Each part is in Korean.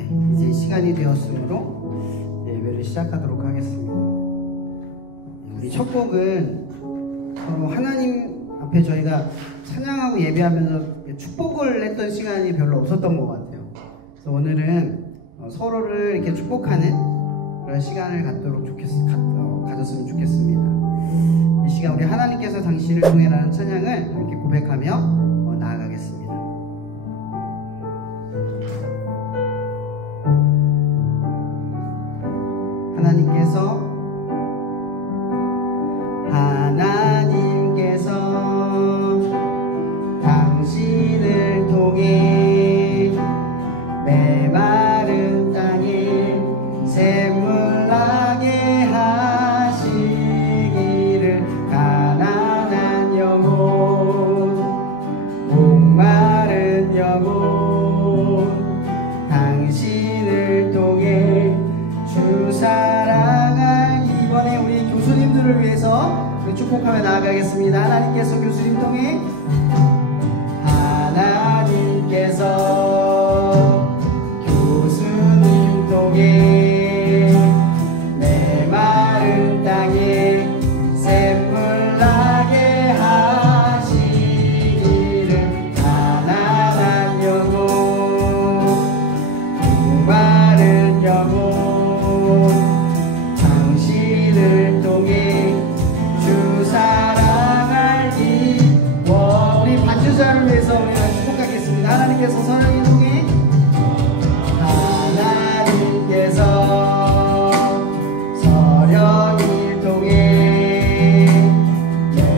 이제 시간이 되었으므로 예배를 시작하도록 하겠습니다. 우리 첫 곡은 서로 하나님 앞에 저희가 찬양하고 예배하면서 축복을 했던 시간이 별로 없었던 것 같아요. 그래서 오늘은 서로를 이렇게 축복하는 그런 시간을 가졌으면 좋겠습니다. 이 시간 우리 하나님께서 당신을 통해라는 찬양을 함께 고백하며 나아가겠습니다. 하나님께서 당신을 통해 메마른 땅에 샘물 나게 하시기를 가난한 영혼 목마른 영혼 당신을 통해 주 사랑할 이번에 우리 교수님들을 위해서 축복하며 나아가겠습니다. 하나님께서 교수님 통해 교수님 통해 메마른 땅에 샘물 나게 하시기를 가난한 영혼 목마른 영혼 당신을 통해 주 사랑하니 우리 반주자를 위해서 우리가 축복하겠습니다. 하나님께서 서령이 통해 서령이 통해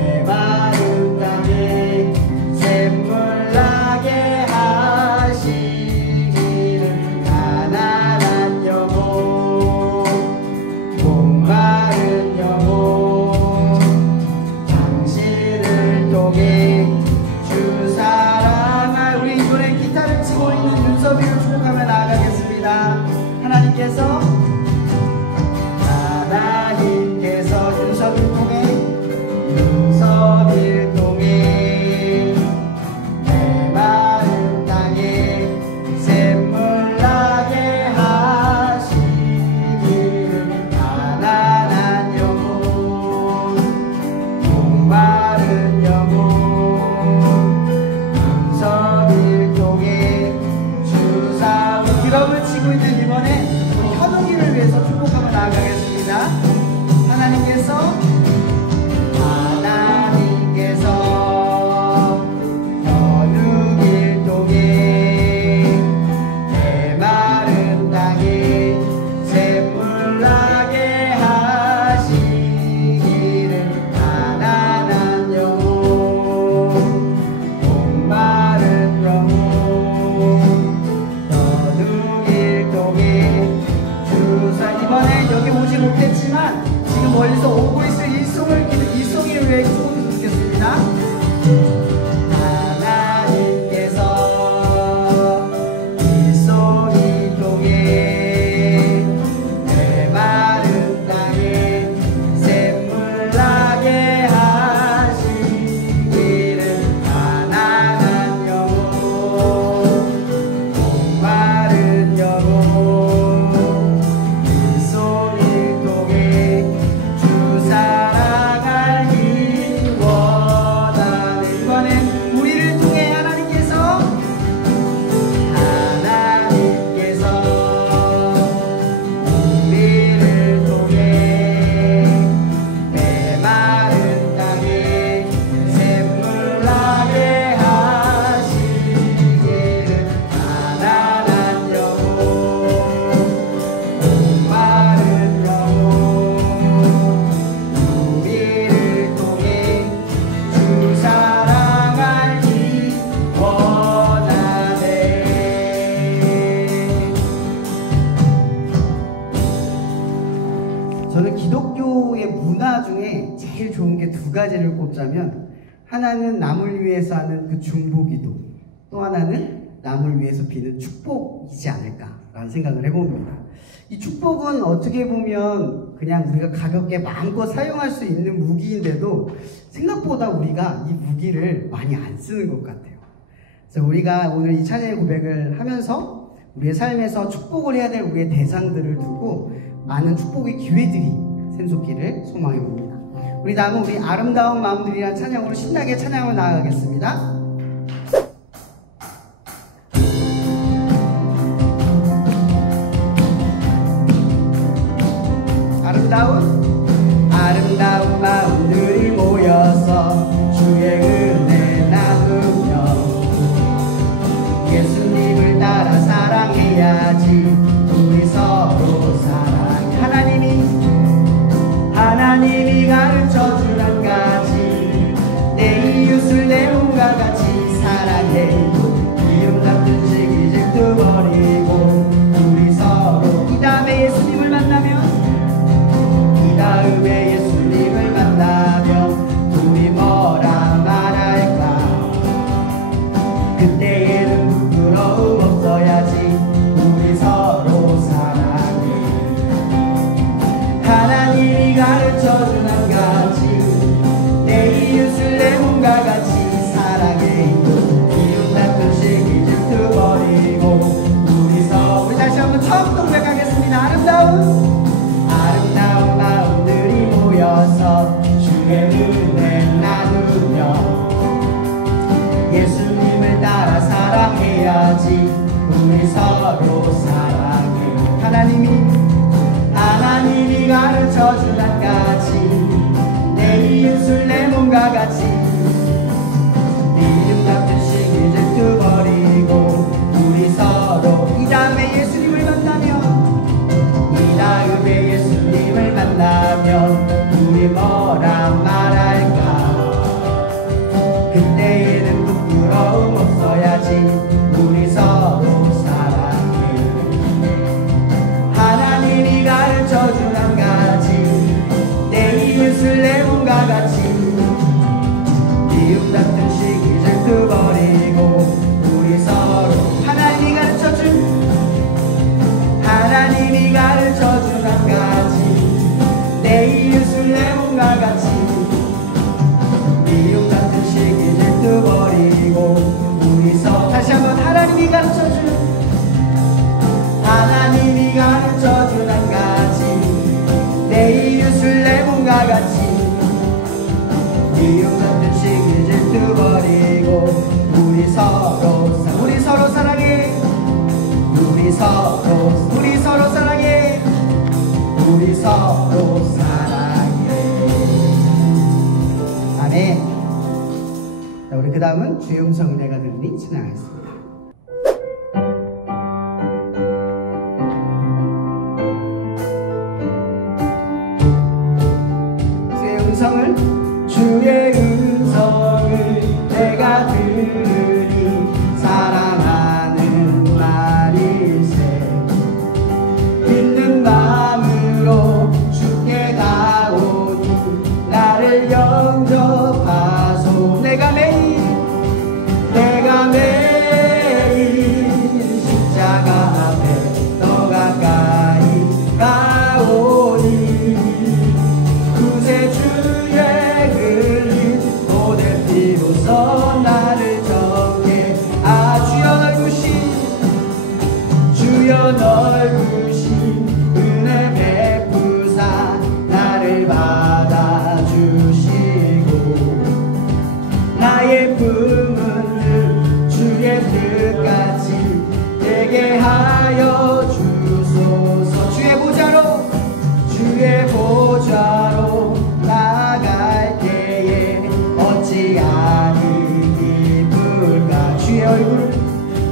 메마른 땅에 샘물 나게 하시기를 가난한 영혼 목마른 영혼 당신을 통해 주 사랑할 우리 이번에 기타를 치고 있는 윤섭이를 축복하며 나아가겠습니다. 하나님께서 윤섭이를 통해 메마른 땅에 샘물 나게 하시기를 가난한 영혼 목마른 영혼 윤섭이를 통해 주사 드럼을 치고 있는 이번에 우리 현욱이를 위해서 축복하며 나아가겠습니다. 하나님께서 현욱이를 통해 메마른 땅에 샘물 나게 하시기를 가난한 영혼 목마른 영혼 현욱이를 통해 주사 이번에 여기 오지 못했지만 지금 멀리서 오고 있을 이송이를 위해 축복드리겠습니다. 하나님께서 이송이 통해 메마른 땅에 샘물 나게 하시기를 가난한 영혼 목마른 영혼 이송이 통해 주 사랑하기 원하는 이번엔 우리를 통해 하나님께서 우리를 통해 메마른 땅에 샘물 나게 하시기를 가난한 영혼 목마른 영혼 우리를 통해 주 사랑하기 원하네. 저는 기독교의 문화 중에 제일 좋은 게 두 가지를 꼽자면 하나는 남을 위해서 하는 그 중보기도 또 하나는 남을 위해서 비는 축복이지 않을까라는 생각을 해봅니다. 이 축복은 어떻게 보면 그냥 우리가 가볍게 마음껏 사용할 수 있는 무기인데도 생각보다 우리가 이 무기를 많이 안 쓰는 것 같아요. 그래서 우리가 오늘 이 찬양의 고백을 하면서 우리의 삶에서 축복을 해야 될 우리의 대상들을 두고 많은 축복의 기회들이 샘솟기를 소망해 봅니다. 우리 다음은 우리 아름다운 마음들이란 찬양으로 신나게 찬양으로 나아가겠습니다. 아름다운 마음들이 모여서 주의 은혜 나누며 예수님을 따라 사랑해야지. 우리 서로 사랑해. 하나님이 가르쳐준 한 가지, 내 이웃을 내 몸과 같이 사랑해. 미움 같은 시기 질투버리고 우리 서로 이 다음에 예수님을 만나면 우리 뭐라 말할까. 그때에는 부끄러움 없어야지. 우리 서로 사랑해. 하나님이 가르쳐준 한 가지, 내 이웃을 내 몸과 같이 사랑해. 미움 같은 시기 질투버리고 우리 다시 한번 처음부터 고백하겠습니다. 아름다운 마음들이 모여서 주의 은혜 나누며 예수님을 따라 사랑해야지. 우리 서로 사랑해. 하나님이 가르쳐준 한 가지, 내 이웃을 내 몸과 같이 믿음 같은 시기 질투버리고 우리 서로 이 다음에 예수님을 만나면 우리 뭐라 말할까. 그때에는 부끄러움 없어야지. 우리 서로 사랑해. 하나님이 가르쳐준 한 가지, 내 이웃을 내 몸과 같이 미움 같은 시기 질투버리고 우리 서로 하나님이 가르쳐준 한 가지, 내 이웃을 내 몸과 같이 미움 같은 시기 질투버리고 우리 서로 다시 한번 하나님이 가르쳐준 한 가지, 내 이웃을 내 몸과 같이 미움 같은 시기 질투버리고 우리 서로 사랑해. 우리 서로 사랑해. 우리 서로 사랑해. 아멘. 자, 우리 그 다음은 주의 음성 은혜가 들으니 찬양하겠습니다. 주의 음성을 내가 들으니 사랑하는 말일세. 믿는 마음으로 주께 가오니 나를 영접하소. 내가 매일 십자가 앞에 더 가까이 가오니 구세주의 흘린 보혈 피로써 나를 정해. 주여 넓으신 은혜 베푸사 나를 받아주시고 나의 품은 주의 뜻같이 되게 하여 주소서. 주의 보좌로 나갈 때에 어찌 아니 기쁠까.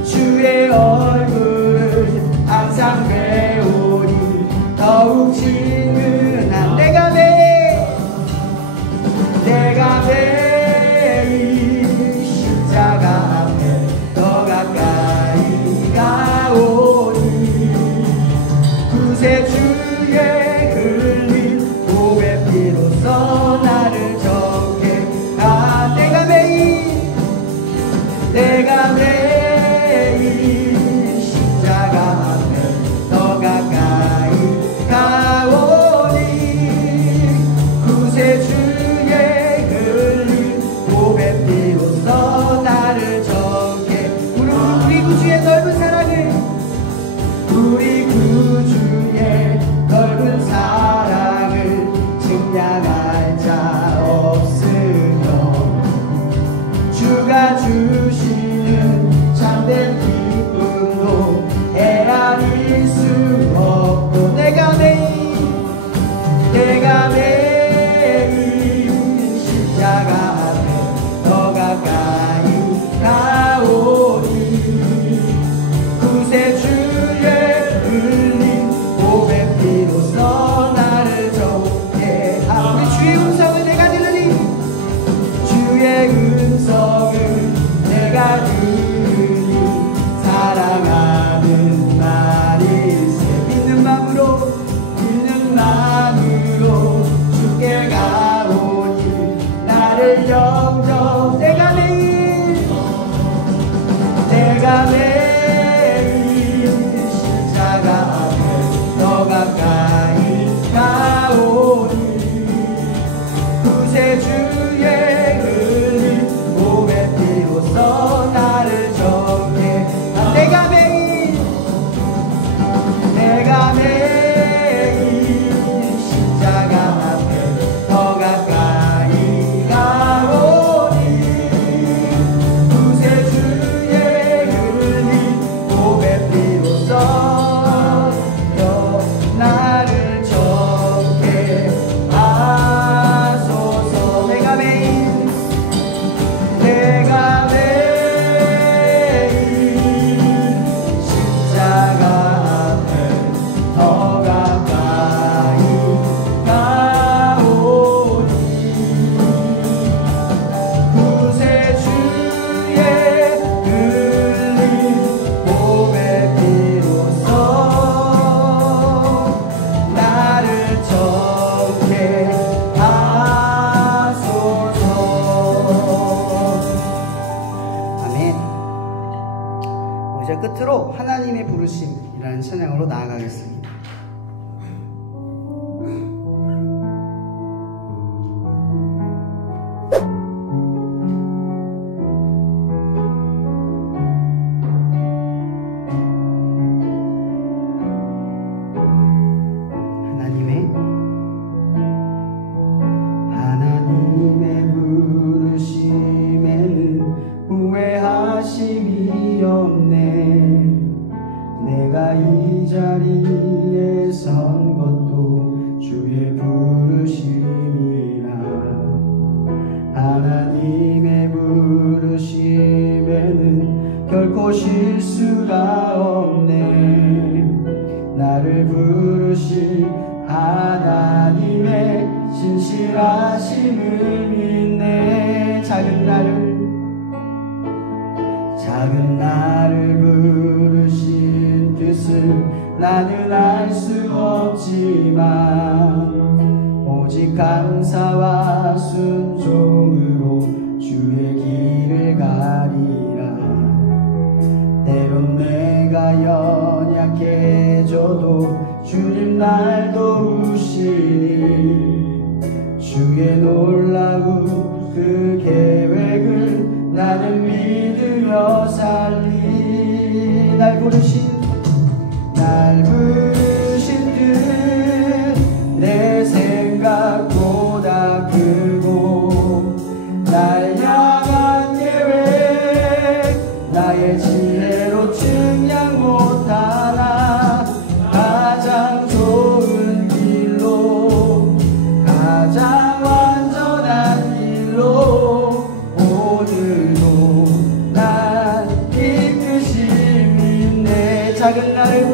주의 얼굴을 항상 배우니 더욱 친근한. 내가 매일 십자가 앞에 더 가까이 가오니 구세주의 흘린 보배 피로써 나를 정케 하오니 주의 음성을 내가 들으니 주의 음성을 내가 들으니 사랑하는 나일세 믿는 마음으로 주께 가오니 나를 영접 내가 매일 십자가 앞에 더 가까이 가오니 구세주의 흘린 보배 피로써 나를 정케 내가 매일 십자가 앞에 더 가까이 가오니 구세주의 흘린 보배 피로써 나를 정케 하소서 내가 매일 십자가 앞에 더 가까이 가오니 구세주의 흘린 보배 피로써 나를 정케 하소서. 아멘. 이제 끝으로 하나님의 부르심이라는 찬양으로 나아가겠습니다. 하나님의 부르심에는 후회하심이 없네. 내가 이 자리에 선 것도 주의 부르심이라. 하나님의 부르심에는 결코 실수가 없네. 나를 부르신 하나님의 신실하심을 믿네. 작은 나를 부르신 뜻을 나는 알 수 없지만 오직 감사와 순종으로 주의 길을 가리라. 때론 내가 연약해져도 주님 날 도우시니 주의 놀라운 그 계획을 나는 믿으며 살리. 날 부르신 뜻 내 생각보다 크고 날 향한 계획 나의 지혜로 측량 못하나 가장 좋은 길로 가장 완전한 길로 오늘도 난 이끄심 있네. 작은 나를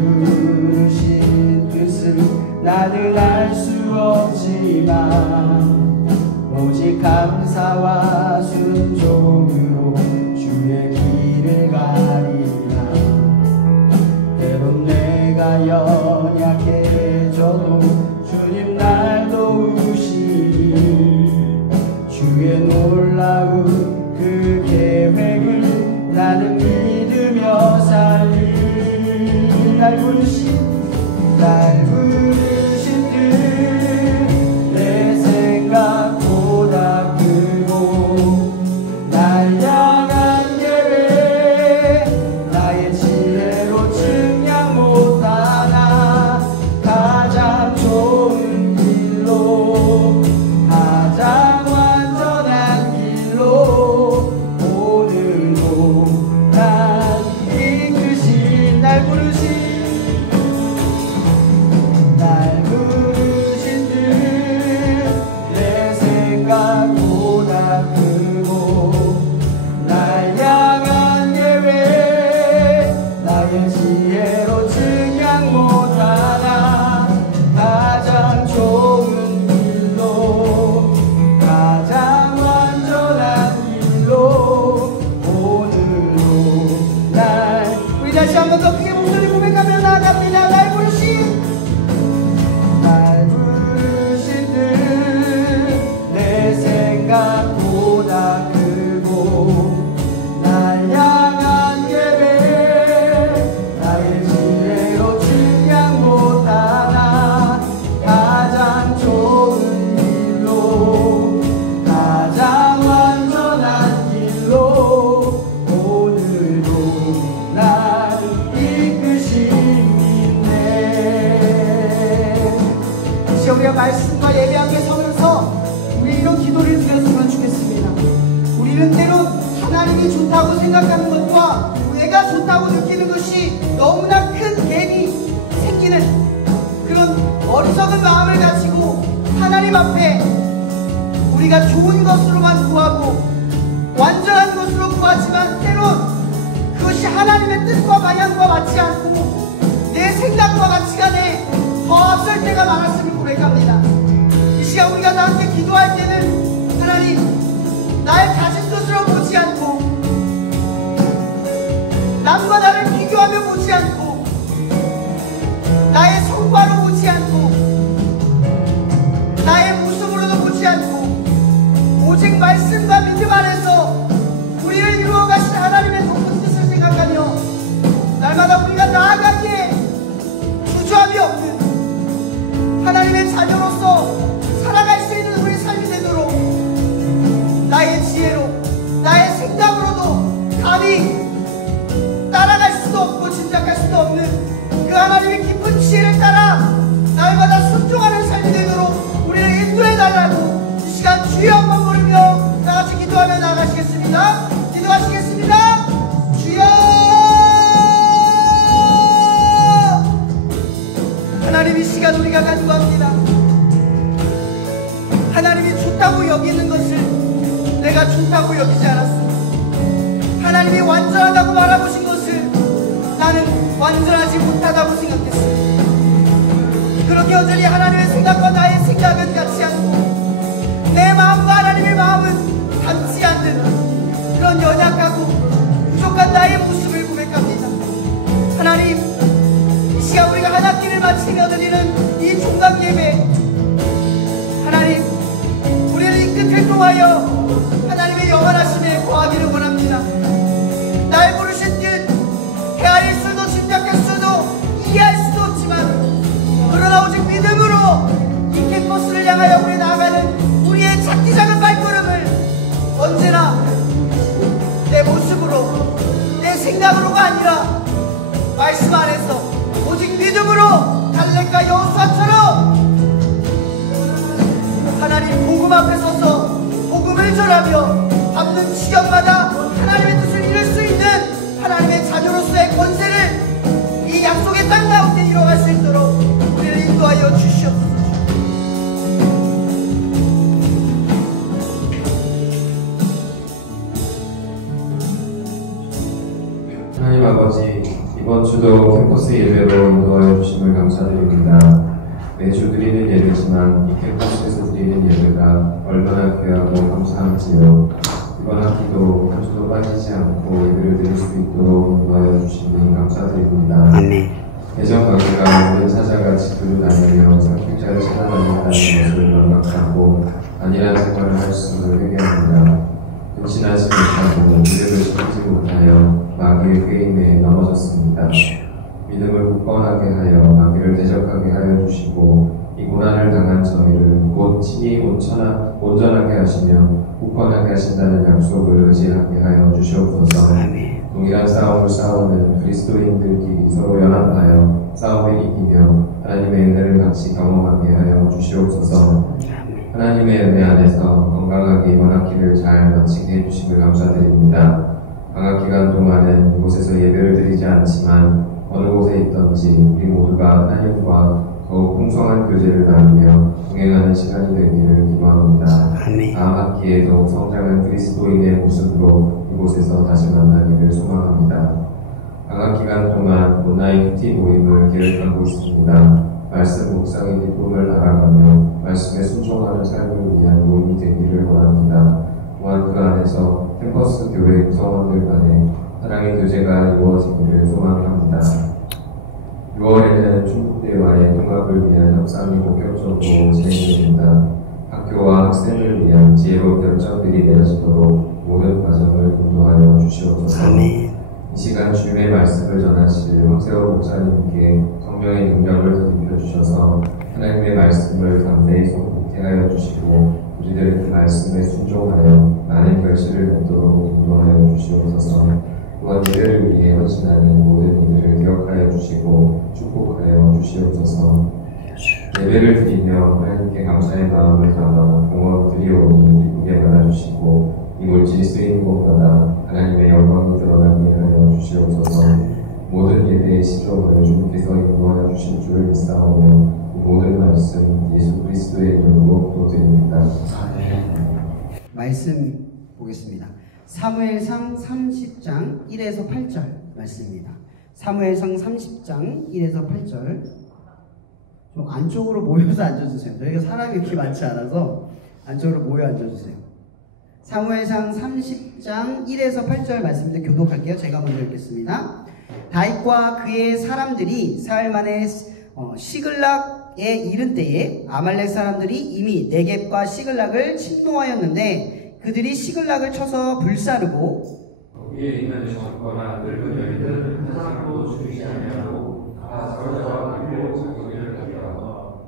부르신 뜻을 나는 알 수 없지만 오직 감사와 순종으로 주의 길을 가리라. 때론 내가 연약해져도 주님 날 도우시니 주의 놀라운 그 계획을 나는 믿으며 살리. 날 부르신 뜻 내 생각보다 크고 날 향한 계획 나의 지혜로 측량 못하나 가장 좋은 길로 가장 완전한 길로 오늘도 날 이끄신 날 부르신 한 번 더 크게 목소리 고백하며 나아갑니다. 날 부르신 내 생각보다 크고 날 향한 예배 나의 지혜로 증량 못하나 가장 좋은 길로 가장 완전한 길로 오늘도 날 이끄시네. 이제 우리가 말씀과 예배 앞에 서면서 우리 이런 기도를 드렸으면 좋겠습니다. 우리는 때론 하나님이 좋다고 생각하는 것과 내가 좋다고 느끼는 것이 너무나 큰 갭이 생기는 그런 어리석은 마음을 가지고 하나님 앞에 우리가 좋은 것으로만 구하고 완전한 것으로 구하지만 때론 그것이 하나님의 뜻과 방향과 맞지 않고 내 생각과 가치관에 더 앞설 때가 많았음을 고백합니다. 이 시간 우리가 다 함께 기도할 때는 하나님 나의 가진 것으로 보지 않고 남과 나를 비교하며 보지 않고 나의 성과로 보지 않고 나의 모습으로도 보지 않고 오직 말씀과 믿음 안에서 우리를 이루어 가신 하나님의 높은 뜻을 생각하며 날마다 우리가 나아가기에 주저함이 없는 하나님의 자녀로서 살아갈 수 있는 우리 삶이 되도록 나의 지혜로 나의 생각으로도 감히 따라갈 수도 없고 짐작할 수도 없는 그 하나님의 깊은 지혜를 따라 날마다 순종하는 삶이 되도록 우리를 인도해달라고 이 시간 주여 한번 부르며 다같이 기도하며 나가시겠습니다. 기도하시겠습니다. 주여. 하나님 이 시간 우리가 간구합니다. 하나님이 좋다고 여기는 것을 내가 좋다고 여기지 않았습니다. 하나님이 완전하다고 말해보신 것을 나는 완전하지 못하다고 생각했습니다. 그렇게 여전히 하나님의 생각과 나의 생각은 같지 않고 내 마음과 하나님의 마음은 닮지 않는 그런 연약하고 부족한 나의 모습을 고백합니다. 하나님 이 시간 우리가 한 학기를 마치며 드리는 이 종강 예배 하나님 우리를 이끌 통하여 하나님의 영원하심에 거하기를 원합니다. 날 부르신 뜻 헤아릴 수도 짐작할 수도 이해할 수도 없지만 그러나 오직 믿음으로 이 캠퍼스를 향하여 우리 나아가는 우리의 작디 작은 발걸음을 언제나 내 모습으로 내 생각으로가 아니라 말씀 안에서 오직 믿음으로 갈렙과 여호수아처럼 하나님 복음 앞에 서서 복음을 전하며 밟는 지경마다 하나님의 뜻을 이룰 수 있는 하나님의 자녀로서의 권세를 이 약속의 땅 가운데 이뤄갈 수 있도록 우리를 인도하여 주시옵소서. 하나님 아버지, 이번 주도 캠퍼스 예배로 인도하여 주심을 감사드립니다. 매주 드리는 예배지만 이 캠퍼스에서 드리는 예배가 얼마나 귀하고 감사한지요. 이번 학기도 한 주도 빠지지 않고 예배를 드릴 수 있도록 인도하여 주시니 감사드립니다. 대전 관계가 모든 사자가 집을 다니며 상fik자를 찾아다닌다는 것을 명확하고 안일한 생활을 할 수를 회개합니다. 근신하지 못하고 미래를 지키지 못하여 마귀의 꾀임에 넘어졌습니다. 믿음을 굳건하게 하여 마귀를 대적하게 하여 주시고 이 고난을 당한 저희를 곧 친히 온전하게 하시며 굳건하게 하신다는 약속을 의지하게 하여 주시옵소서. 동일한 싸움을 싸우는 그리스도인들끼리 서로 연합하여 싸움에 이기며 하나님의 은혜를 같이 경험하게 하여 주시옵소서. 하나님의 은혜 안에서 건강하게 이번 학기를 잘 마치게 해주심을 감사드립니다. 방학기간 동안은 이곳에서 예배를 드리지 않지만 어느 곳에 있던지 우리 모두가 하나님과 더욱 풍성한 교제를 나누며 동행하는 시간이 되기를 기도합니다. 다음 학기에도 성장한 그리스도인의 모습으로 이곳에서 다시 만나기를 소망합니다. 방학기간 동안 온라인 큐티 모임을 계획하고 있습니다. 말씀 묵상의 기쁨을 알아가며 말씀에 순종하는 삶을 위한 모임이 되기를 원합니다. 또한 그 안에서 캠퍼스 교회 구성원들 간에 사랑의 교제가 이루어지기를 소망합니다. 많은 중국대와의 통합을 위한 협상이 본격적으로 진행됩니다. 학교와 학생을 위한 지혜로운 결정들이 내려지도록 모든 과정을 인도하여 주시옵소서. 아멘. 이 시간 주님의 말씀을 전하실 황세호 목사님께 성령의 능력을 더입혀 주셔서 하나님의 말씀을 담대히 손붙게 하여 주시고 우리들 그 말씀에 순종하여 많은 결실을 맺도록 인도하여 주시옵소서. 또한 이들을 위해 헌신하는 모든 이들을 기억하여 주시고 축복하여 주시옵소서. 예배를 드리며 하나님께 감사의 마음을 담아 공헌 드리오니 기쁘게 받아주시고 이 물질이 쓰이는 곳마다 하나님의 영광이 드러나게 하여 주시옵소서. 모든 예배의 시종을 주님께서 인도하여 주실 줄 믿사오며 이 모든 말씀 예수 그리스도의 이름으로 기도드립니다. 말씀 보겠습니다. 사무엘상 30장 1에서 8절 말씀입니다. 사무엘상 30장 1에서 8절. 좀 안쪽으로 모여서 앉아주세요. 저희가 사람이 이렇게 많지 않아서 안쪽으로 모여 앉아주세요. 사무엘상 30장 1에서 8절 말씀인데 교독할게요. 제가 먼저 읽겠습니다. 다윗과 그의 사람들이 사흘 만에 시글락에 이른 때에 아말렉 사람들이 이미 네겝과 시글락을 침노하였는데 그들이 시글락을 쳐서 불사르고 거기에 있는 적거나 늙은 여인들 한 사람도 죽이지 아니하고 다 사로잡아 끌고 자기를 가져가.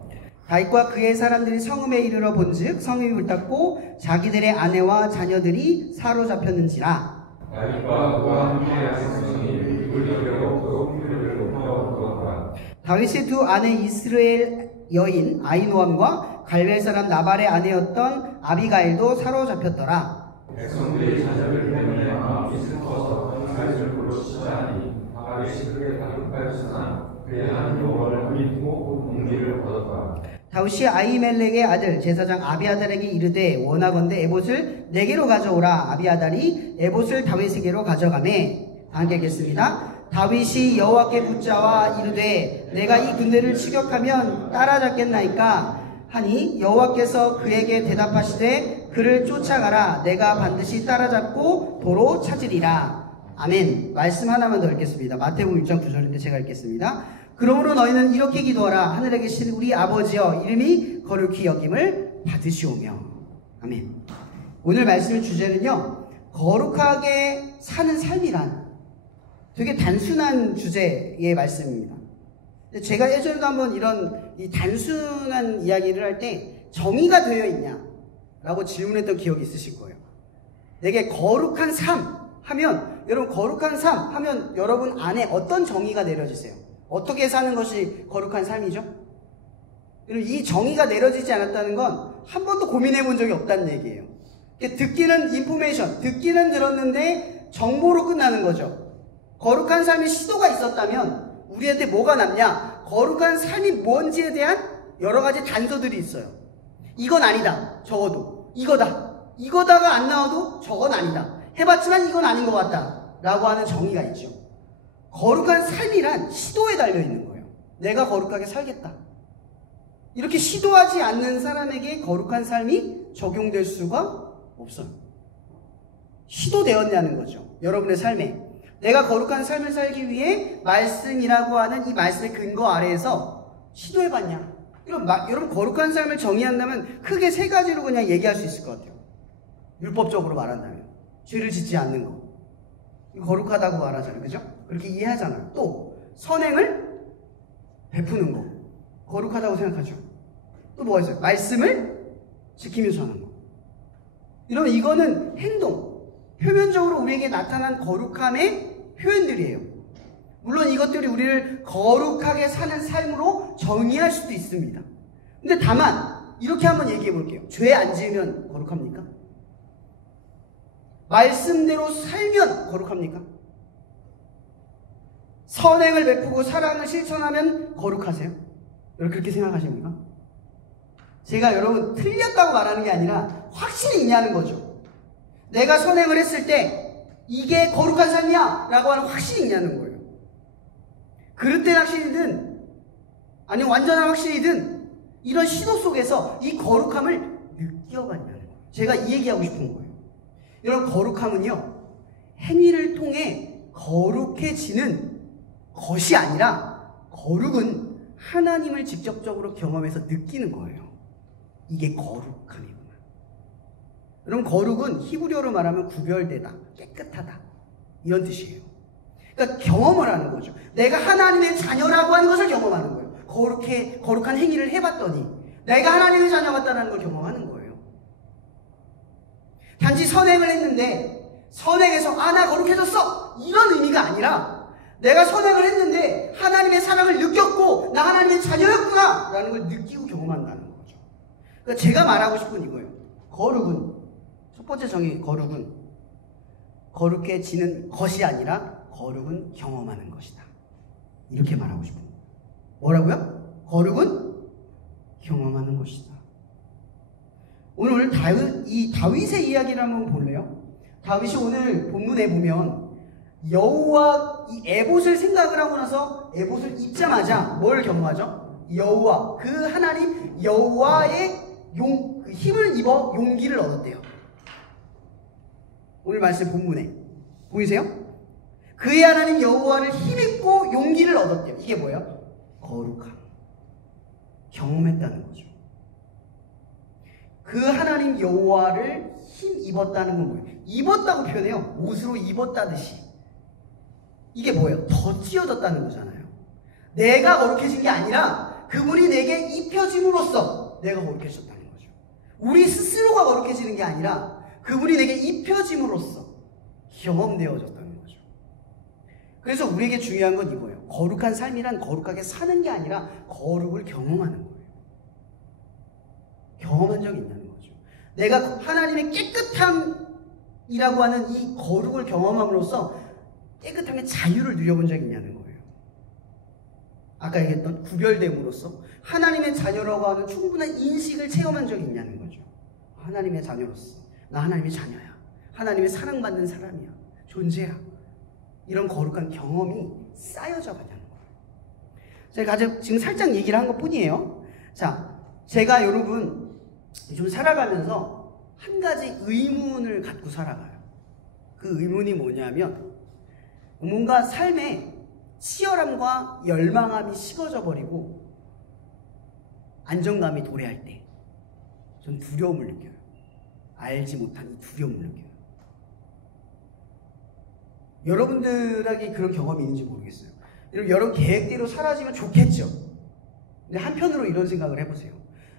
다윗과 그의 사람들이 성읍에 이르러 본즉 성읍이 불탔고 자기들의 아내와 자녀들이 사로잡혔는지라. 다윗과 그와 함께한 백성이 입을 열고 피를 쏟아부었더라. 다윗의 두 아내 이스라엘 여인 아히노암과 갈멜 사람 나발의 아내였던 아비가일도 사로잡혔더라. 백성들이 자녀들 때문에 마음이 슬퍼서 다윗을 부르시자 하니 다윗이 크게 다급하였으나 그의 한 영혼을 믿고 용기를 얻었다. 다윗이 아히멜렉의 아들 제사장 아비아달에게 이르되 원하건대 에봇을 내게로 가져오라. 아비아달이 에봇을 다윗에게로 가져가매. 함께 읽겠습니다. 다윗이 여호와께 묻자와 이르되 내가 이 군대를 추격하면 따라잡겠나이까 하니 여호와께서 그에게 대답하시되 그를 쫓아가라. 내가 반드시 따라잡고 도로 찾으리라. 아멘. 말씀 하나만 더 읽겠습니다. 마태복음 6장 9절인데 제가 읽겠습니다. 그러므로 너희는 이렇게 기도하라. 하늘에 계신 우리 아버지여 이름이 거룩히 여김을 받으시오며. 아멘. 오늘 말씀의 주제는요, 거룩하게 사는 삶이란 되게 단순한 주제의 말씀입니다. 제가 예전에도 한번 이런 이 단순한 이야기를 할 때 정의가 되어 있냐 라고 질문했던 기억이 있으실 거예요. 내게 거룩한 삶 하면, 여러분 거룩한 삶 하면 여러분 안에 어떤 정의가 내려지세요? 어떻게 사는 것이 거룩한 삶이죠? 이 정의가 내려지지 않았다는 건 한 번도 고민해 본 적이 없다는 얘기예요. 듣기는 인포메이션, 듣기는 들었는데 정보로 끝나는 거죠. 거룩한 삶의 시도가 있었다면 우리한테 뭐가 남냐? 거룩한 삶이 뭔지에 대한 여러 가지 단서들이 있어요. 이건 아니다. 적어도. 이거다. 이거다가 안 나와도 저건 아니다. 해봤지만 이건 아닌 것 같다. 라고 하는 정의가 있죠. 거룩한 삶이란 시도에 달려있는 거예요. 내가 거룩하게 살겠다. 이렇게 시도하지 않는 사람에게 거룩한 삶이 적용될 수가 없어요. 시도되었냐는 거죠. 여러분의 삶에. 내가 거룩한 삶을 살기 위해 말씀이라고 하는 이 말씀의 근거 아래에서 시도해봤냐. 여러분 거룩한 삶을 정의한다면 크게 세 가지로 그냥 얘기할 수 있을 것 같아요. 율법적으로 말한다면. 죄를 짓지 않는 거. 거룩하다고 말하잖아요. 그죠? 그렇게 이해하잖아요. 또 선행을 베푸는 거. 거룩하다고 생각하죠. 또 뭐가 있어요? 말씀을 지키면서 하는 거. 여러분 이거는 행동. 표면적으로 우리에게 나타난 거룩함의 표현들이에요. 물론 이것들이 우리를 거룩하게 사는 삶으로 정의할 수도 있습니다. 근데 다만 이렇게 한번 얘기해 볼게요. 죄 안 지으면 거룩합니까? 말씀대로 살면 거룩합니까? 선행을 베푸고 사랑을 실천하면 거룩하세요? 여러분 그렇게 생각하십니까? 제가 여러분 틀렸다고 말하는 게 아니라 확신이 있냐는 거죠. 내가 선행을 했을 때 이게 거룩한 삶이야 라고 하는 확신이 있냐는 거예요. 그릇된 확신이든 아니면 완전한 확신이든 이런 시도 속에서 이 거룩함을 느껴봤냐는 거예요. 제가 이 얘기하고 싶은 거예요. 여러분 거룩함은요 행위를 통해 거룩해지는 것이 아니라 거룩은 하나님을 직접적으로 경험해서 느끼는 거예요. 이게 거룩함이구나. 여러분, 거룩은 히브리어로 말하면 구별되다, 깨끗하다, 이런 뜻이에요. 그러니까 경험을 하는 거죠. 내가 하나님의 자녀라고 하는 것을 경험하는 거예요. 거룩한 행위를 해봤더니 내가 하나님의 자녀 같다는 걸 경험하는 거예요. 단지 선행을 했는데 선행해서 나 거룩해졌어, 이런 의미가 아니라 내가 선행을 했는데 하나님의 사랑을 느꼈고 나 하나님의 자녀였구나 라는 걸 느끼고 경험한다는 거죠. 그러니까 제가 말하고 싶은 이거예요. 거룩은, 첫 번째 정의, 거룩해지는 것이 아니라 거룩은 경험하는 것이다, 이렇게 말하고 싶은 거예요. 뭐라고요? 거룩은 경험하는 것이다. 오늘 이 다윗의 이야기를 한번 볼래요? 다윗이 오늘 본문에 보면 여호와, 이 에봇을 생각을 하고 나서 에봇을 입자마자 뭘 경험하죠? 여호와, 그 하나님 여호와의 그 힘을 입어 용기를 얻었대요. 오늘 말씀 본문에 보이세요? 그의 하나님 여호와를 힘입고 용기를 얻었대요. 이게 뭐예요? 거룩함. 경험했다는 거죠. 그 하나님 여호와를 힘입었다는 건 뭐예요? 입었다고 표현해요. 옷으로 입었다듯이. 이게 뭐예요? 더 찢어졌다는 거잖아요. 내가 거룩해진 게 아니라 그분이 내게 입혀짐으로써 내가 거룩해졌다는 거죠. 우리 스스로가 거룩해지는 게 아니라 그분이 내게 입혀짐으로써 경험되어졌다는 거죠. 그래서 우리에게 중요한 건 이거예요. 거룩한 삶이란 거룩하게 사는 게 아니라 거룩을 경험하는 거예요. 경험한 적이 있다는 거죠. 내가 하나님의 깨끗함이라고 하는 이 거룩을 경험함으로써 깨끗함의 자유를 누려본 적이 있냐는 거예요. 아까 얘기했던 구별됨으로써 하나님의 자녀라고 하는 충분한 인식을 체험한 적이 있냐는 거죠. 하나님의 자녀로서 나 하나님의 자녀야, 하나님의 사랑받는 사람이야, 존재야, 이런 거룩한 경험이 쌓여져 가냐는 거예요. 제가 지금 살짝 얘기를 한 것 뿐이에요. 자, 제가 여러분 좀 살아가면서 한 가지 의문을 갖고 살아가요. 그 의문이 뭐냐면, 뭔가 삶에 치열함과 열망함이 식어져 버리고 안정감이 도래할 때 전 두려움을 느껴요. 알지 못한 이 두려움을 느껴요. 여러분들에게 그런 경험이 있는지 모르겠어요. 여러분 계획대로 사라지면 좋겠죠. 근데 한편으로 이런 생각을 해보세요.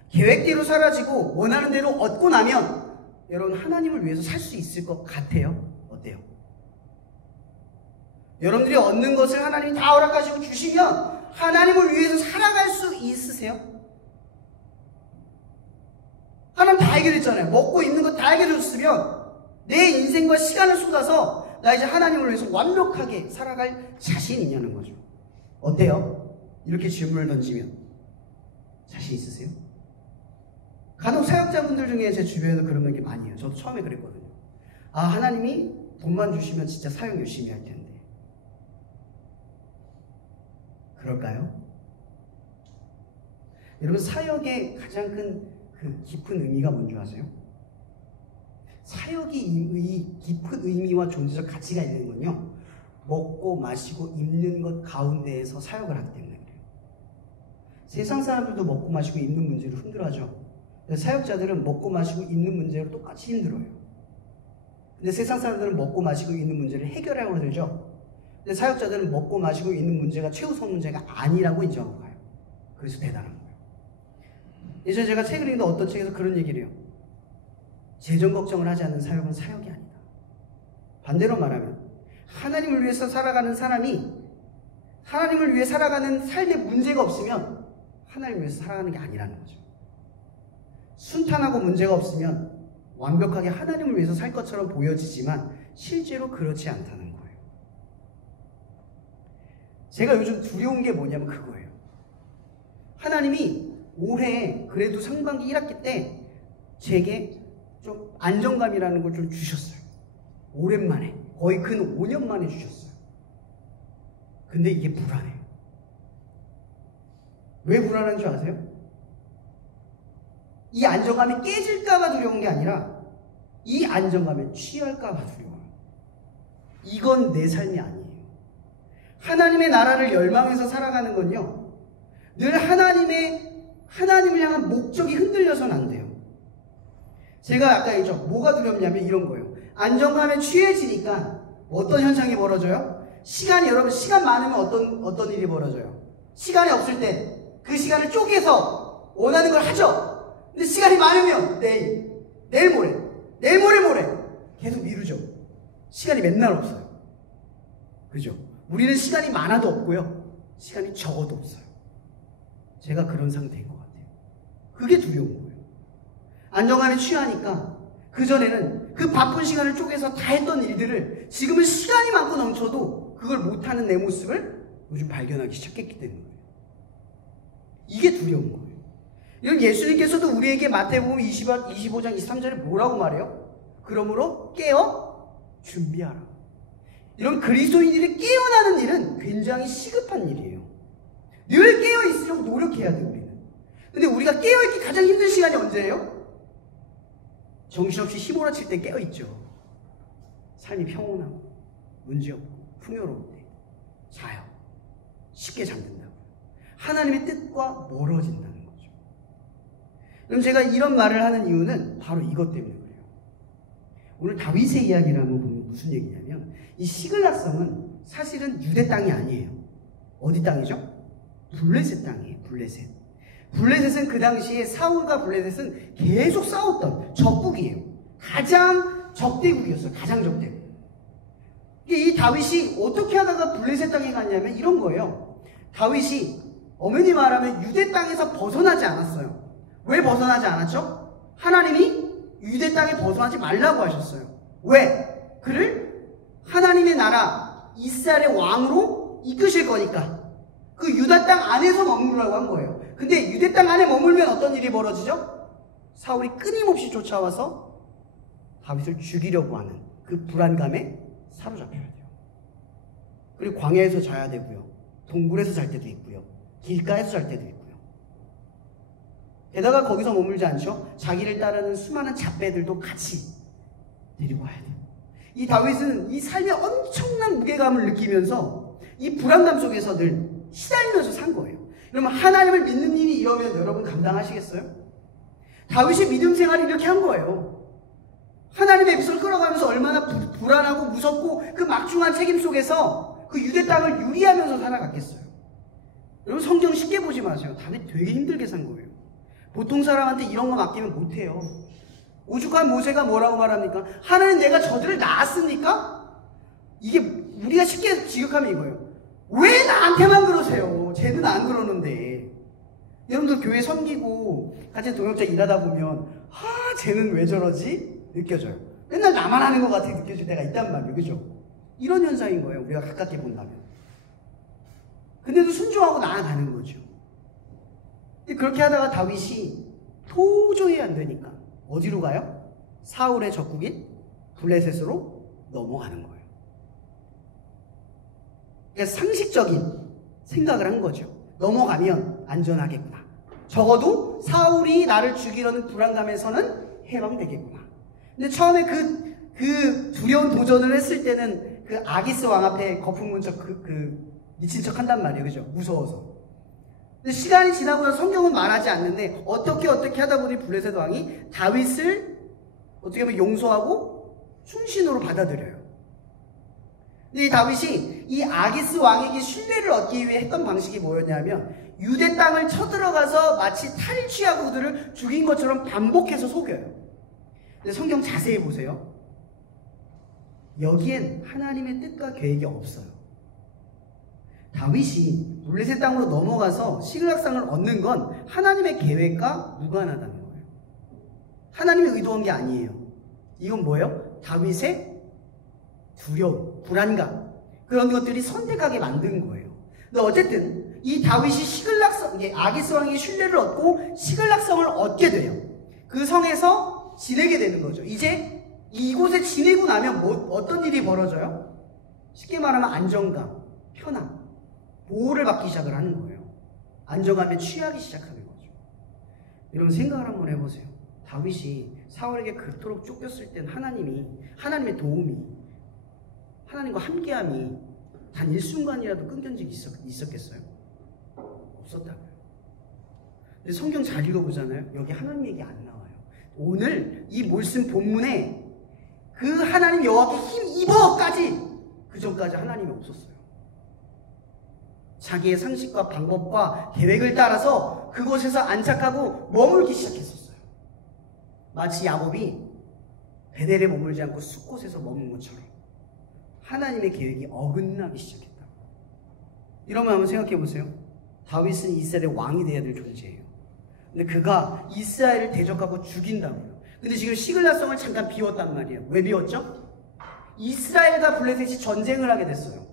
계획대로 사라지고 원하는 대로 얻고 나면 여러분 하나님을 위해서 살 수 있을 것 같아요? 어때요? 여러분들이 얻는 것을 하나님이 다 허락하시고 주시면 하나님을 위해서 살아갈 수 있으세요? 하나님 다 해결했잖아요. 먹고 입는 거 다 해결해줬으면 내 인생과 시간을 쏟아서 나 이제 하나님을 위해서 완벽하게 살아갈 자신이 있냐는 거죠. 어때요? 이렇게 질문을 던지면 자신 있으세요? 간혹 사역자분들 중에 제 주변에도 그런 게 많이 해요. 저도 처음에 그랬거든요. 하나님이 돈만 주시면 진짜 사역 열심히 할 텐데. 그럴까요? 여러분, 사역의 가장 큰 그 깊은 의미가 뭔지 아세요? 사역이 깊은 의미와 존재적 가치가 있는 건요, 먹고 마시고 입는 것 가운데에서 사역을 하기 때문에 그래요. 세상 사람들도 먹고 마시고 입는 문제로 힘들어하죠. 사역자들은 먹고 마시고 입는 문제로 똑같이 힘들어요. 근데 세상 사람들은 먹고 마시고 있는 문제를 해결하려고 들죠. 근데 사역자들은 먹고 마시고 있는 문제가 최우선 문제가 아니라고 인정하고 가요. 그래서 대단한 거예요. 예전에 제가 책을 읽는데 어떤 책에서 그런 얘기를 해요. 재정 걱정을 하지 않는 사역은 사역이 아니다. 반대로 말하면 하나님을 위해서 살아가는 사람이 하나님을 위해 살아가는 삶에 문제가 없으면 하나님을 위해서 살아가는 게 아니라는 거죠. 순탄하고 문제가 없으면 완벽하게 하나님을 위해서 살 것처럼 보여지지만 실제로 그렇지 않다는 거예요. 제가 요즘 두려운 게 뭐냐면 그거예요. 하나님이 올해 그래도 상반기 1학기 때 제게 좀 안정감이라는 걸 좀 주셨어요. 오랜만에, 거의 근 5년 만에 주셨어요. 근데 이게 불안해요. 왜 불안한 줄 아세요? 이 안정감이 깨질까봐 두려운 게 아니라 이 안정감에 취할까봐 두려워요. 이건 내 삶이 아니에요. 하나님의 나라를 열망해서 살아가는 건요, 늘 하나님을 향한 목적이 흔들려서는 안 돼요. 제가 아까 얘기했죠. 뭐가 두렵냐면 이런 거예요. 안정감에 취해지니까 어떤 현상이 벌어져요? 여러분 시간 많으면 어떤 일이 벌어져요? 시간이 없을 때 그 시간을 쪼개서 원하는 걸 하죠. 근데 시간이 많으면 내일 모레 계속 미루죠. 시간이 맨날 없어요. 그죠? 우리는 시간이 많아도 없고요. 시간이 적어도 없어요. 제가 그런 상태인 것 같아요. 그게 두려운 거예요. 안정감에 취하니까 그전에는 그 바쁜 시간을 쪼개서 다 했던 일들을 지금은 시간이 많고 넘쳐도 그걸 못하는 내 모습을 요즘 발견하기 시작했기 때문에 이게 두려운 거예요. 이런 예수님께서도 우리에게 마태복음 25장 23절에 뭐라고 말해요? 그러므로 깨어 준비하라. 이런 그리스도인들이 깨어나는 일은 굉장히 시급한 일이에요. 늘 깨어있으려고 노력해야 돼요, 우리는. 근데 우리가 깨어있기 가장 힘든 시간이 언제예요? 정신없이 휘몰아칠 때 깨어있죠. 삶이 평온하고 문제없고 풍요로울 때 자요. 쉽게 잠든다고요. 하나님의 뜻과 멀어진다는 거죠. 그럼 제가 이런 말을 하는 이유는 바로 이것 때문에 그래요. 오늘 다윗의 이야기를 한번 보면 무슨 얘기냐면 이 시글락성은 사실은 유대 땅이 아니에요. 어디 땅이죠? 블레셋 땅이에요. 블레셋은 그 당시에 사울과 블레셋은 계속 싸웠던 적국이에요. 가장 적대국이었어요. 가장 적대국. 이 다윗이 어떻게 하다가 블레셋 땅에 갔냐면 이런 거예요. 다윗이 엄연히 말하면 유대 땅에서 벗어나지 않았어요. 왜 벗어나지 않았죠? 하나님이 유대 땅에 벗어나지 말라고 하셨어요. 왜? 그를 하나님의 나라 이스라엘의 왕으로 이끄실 거니까. 그 유다 땅 안에서 머무르라고 한 거예요. 근데 유대 땅 안에 머물면 어떤 일이 벌어지죠? 사울이 끊임없이 쫓아와서 다윗을 죽이려고 하는 그 불안감에 사로잡혀야 돼요. 그리고 광야에서 자야 되고요. 동굴에서 잘 때도 있고요. 길가에서 잘 때도 있고요. 게다가 거기서 머물지 않죠. 자기를 따르는 수많은 잡배들도 같이 데리고 와야 돼요. 이 다윗은 이 삶에 엄청난 무게감을 느끼면서 이 불안감 속에서 늘 시달리면서 산 거예요. 그러면 하나님을 믿는 일이 이러면 여러분 감당하시겠어요? 다윗이 믿음 생활을 이렇게 한 거예요. 하나님의 백성을 끌어가면서 얼마나 불안하고 무섭고 그 막중한 책임 속에서 그 유대 땅을 유리하면서 살아갔겠어요. 여러분 성경 쉽게 보지 마세요. 다윗 되게 힘들게 산 거예요. 보통 사람한테 이런 거 맡기면 못해요. 오죽한 모세가 뭐라고 말합니까? 하나님 내가 저들을 낳았습니까? 이게 우리가 쉽게 지극하면 이거예요. 왜 나한테만 그러세요? 쟤는 안 그러는데. 여러분들 교회 섬기고 같이 동역자 일하다 보면 쟤는 왜 저러지? 느껴져요. 맨날 나만 하는 것 같아 느껴질 때가 있단 말이에요. 그죠? 이런 현상인 거예요. 우리가 가깝게 본다면. 근데도 순종하고 나아가는 거죠. 근데 그렇게 하다가 다윗이 도저히 안 되니까 어디로 가요? 사울의 적국인 블레셋으로 넘어가는 거예요. 그러니까 상식적인 생각을 한 거죠. 넘어가면 안전하겠구나. 적어도 사울이 나를 죽이려는 불안감에서는 해방되겠구나. 근데 처음에 그 두려운 도전을 했을 때는 그 아기스 왕 앞에 거품문척 미친 척 한단 말이에요. 그죠? 무서워서. 근데 시간이 지나고 나서 성경은 말하지 않는데 어떻게 하다 보니 블레셋 왕이 다윗을 어떻게 보면 용서하고 충신으로 받아들여요. 근데 이 다윗이 이 아기스 왕에게 신뢰를 얻기 위해 했던 방식이 뭐였냐면 유대 땅을 쳐들어가서 마치 탈을 취하고 그들을 죽인 것처럼 반복해서 속여요. 근데 성경 자세히 보세요. 여기엔 하나님의 뜻과 계획이 없어요. 다윗이 블레셋 땅으로 넘어가서 시글락상을 얻는 건 하나님의 계획과 무관하다는 거예요. 하나님이 의도한 게 아니에요. 이건 뭐예요? 다윗의 두려움, 불안감 그런 것들이 선택하게 만든 거예요. 근데 어쨌든 이 다윗이 아기스 왕의 신뢰를 얻고 시글락성을 얻게 돼요. 그 성에서 지내게 되는 거죠. 이제 이곳에 지내고 나면 어떤 일이 벌어져요? 쉽게 말하면 안정감, 편안, 보호를 받기 시작을 하는 거예요. 안정감에 취하기 시작하는 거죠. 여러분 생각을 한번 해보세요. 다윗이 사울에게 그토록 쫓겼을 땐 하나님의 도움이, 하나님과 함께함이 단 일순간이라도 끊긴 적이 있었겠어요? 없었다고요. 근데 성경 잘 읽어보잖아요. 여기 하나님 얘기 안 나와요. 오늘 이 말씀 본문에 그 하나님 여호와께 힘입어까지 그 전까지 하나님이 없었어요. 자기의 상식과 방법과 계획을 따라서 그곳에서 안착하고 머물기 시작했었어요. 마치 야곱이 베델에 머물지 않고 숫곳에서 머문 것처럼 하나님의 계획이 어긋나기 시작했다. 이러면 한번 생각해 보세요. 다윗은 이스라엘의 왕이 되어야 될 존재예요. 근데 그가 이스라엘을 대적하고 죽인다고요. 근데 지금 시글락성을 잠깐 비웠단 말이에요. 왜 비웠죠? 이스라엘과 블레셋이 전쟁을 하게 됐어요.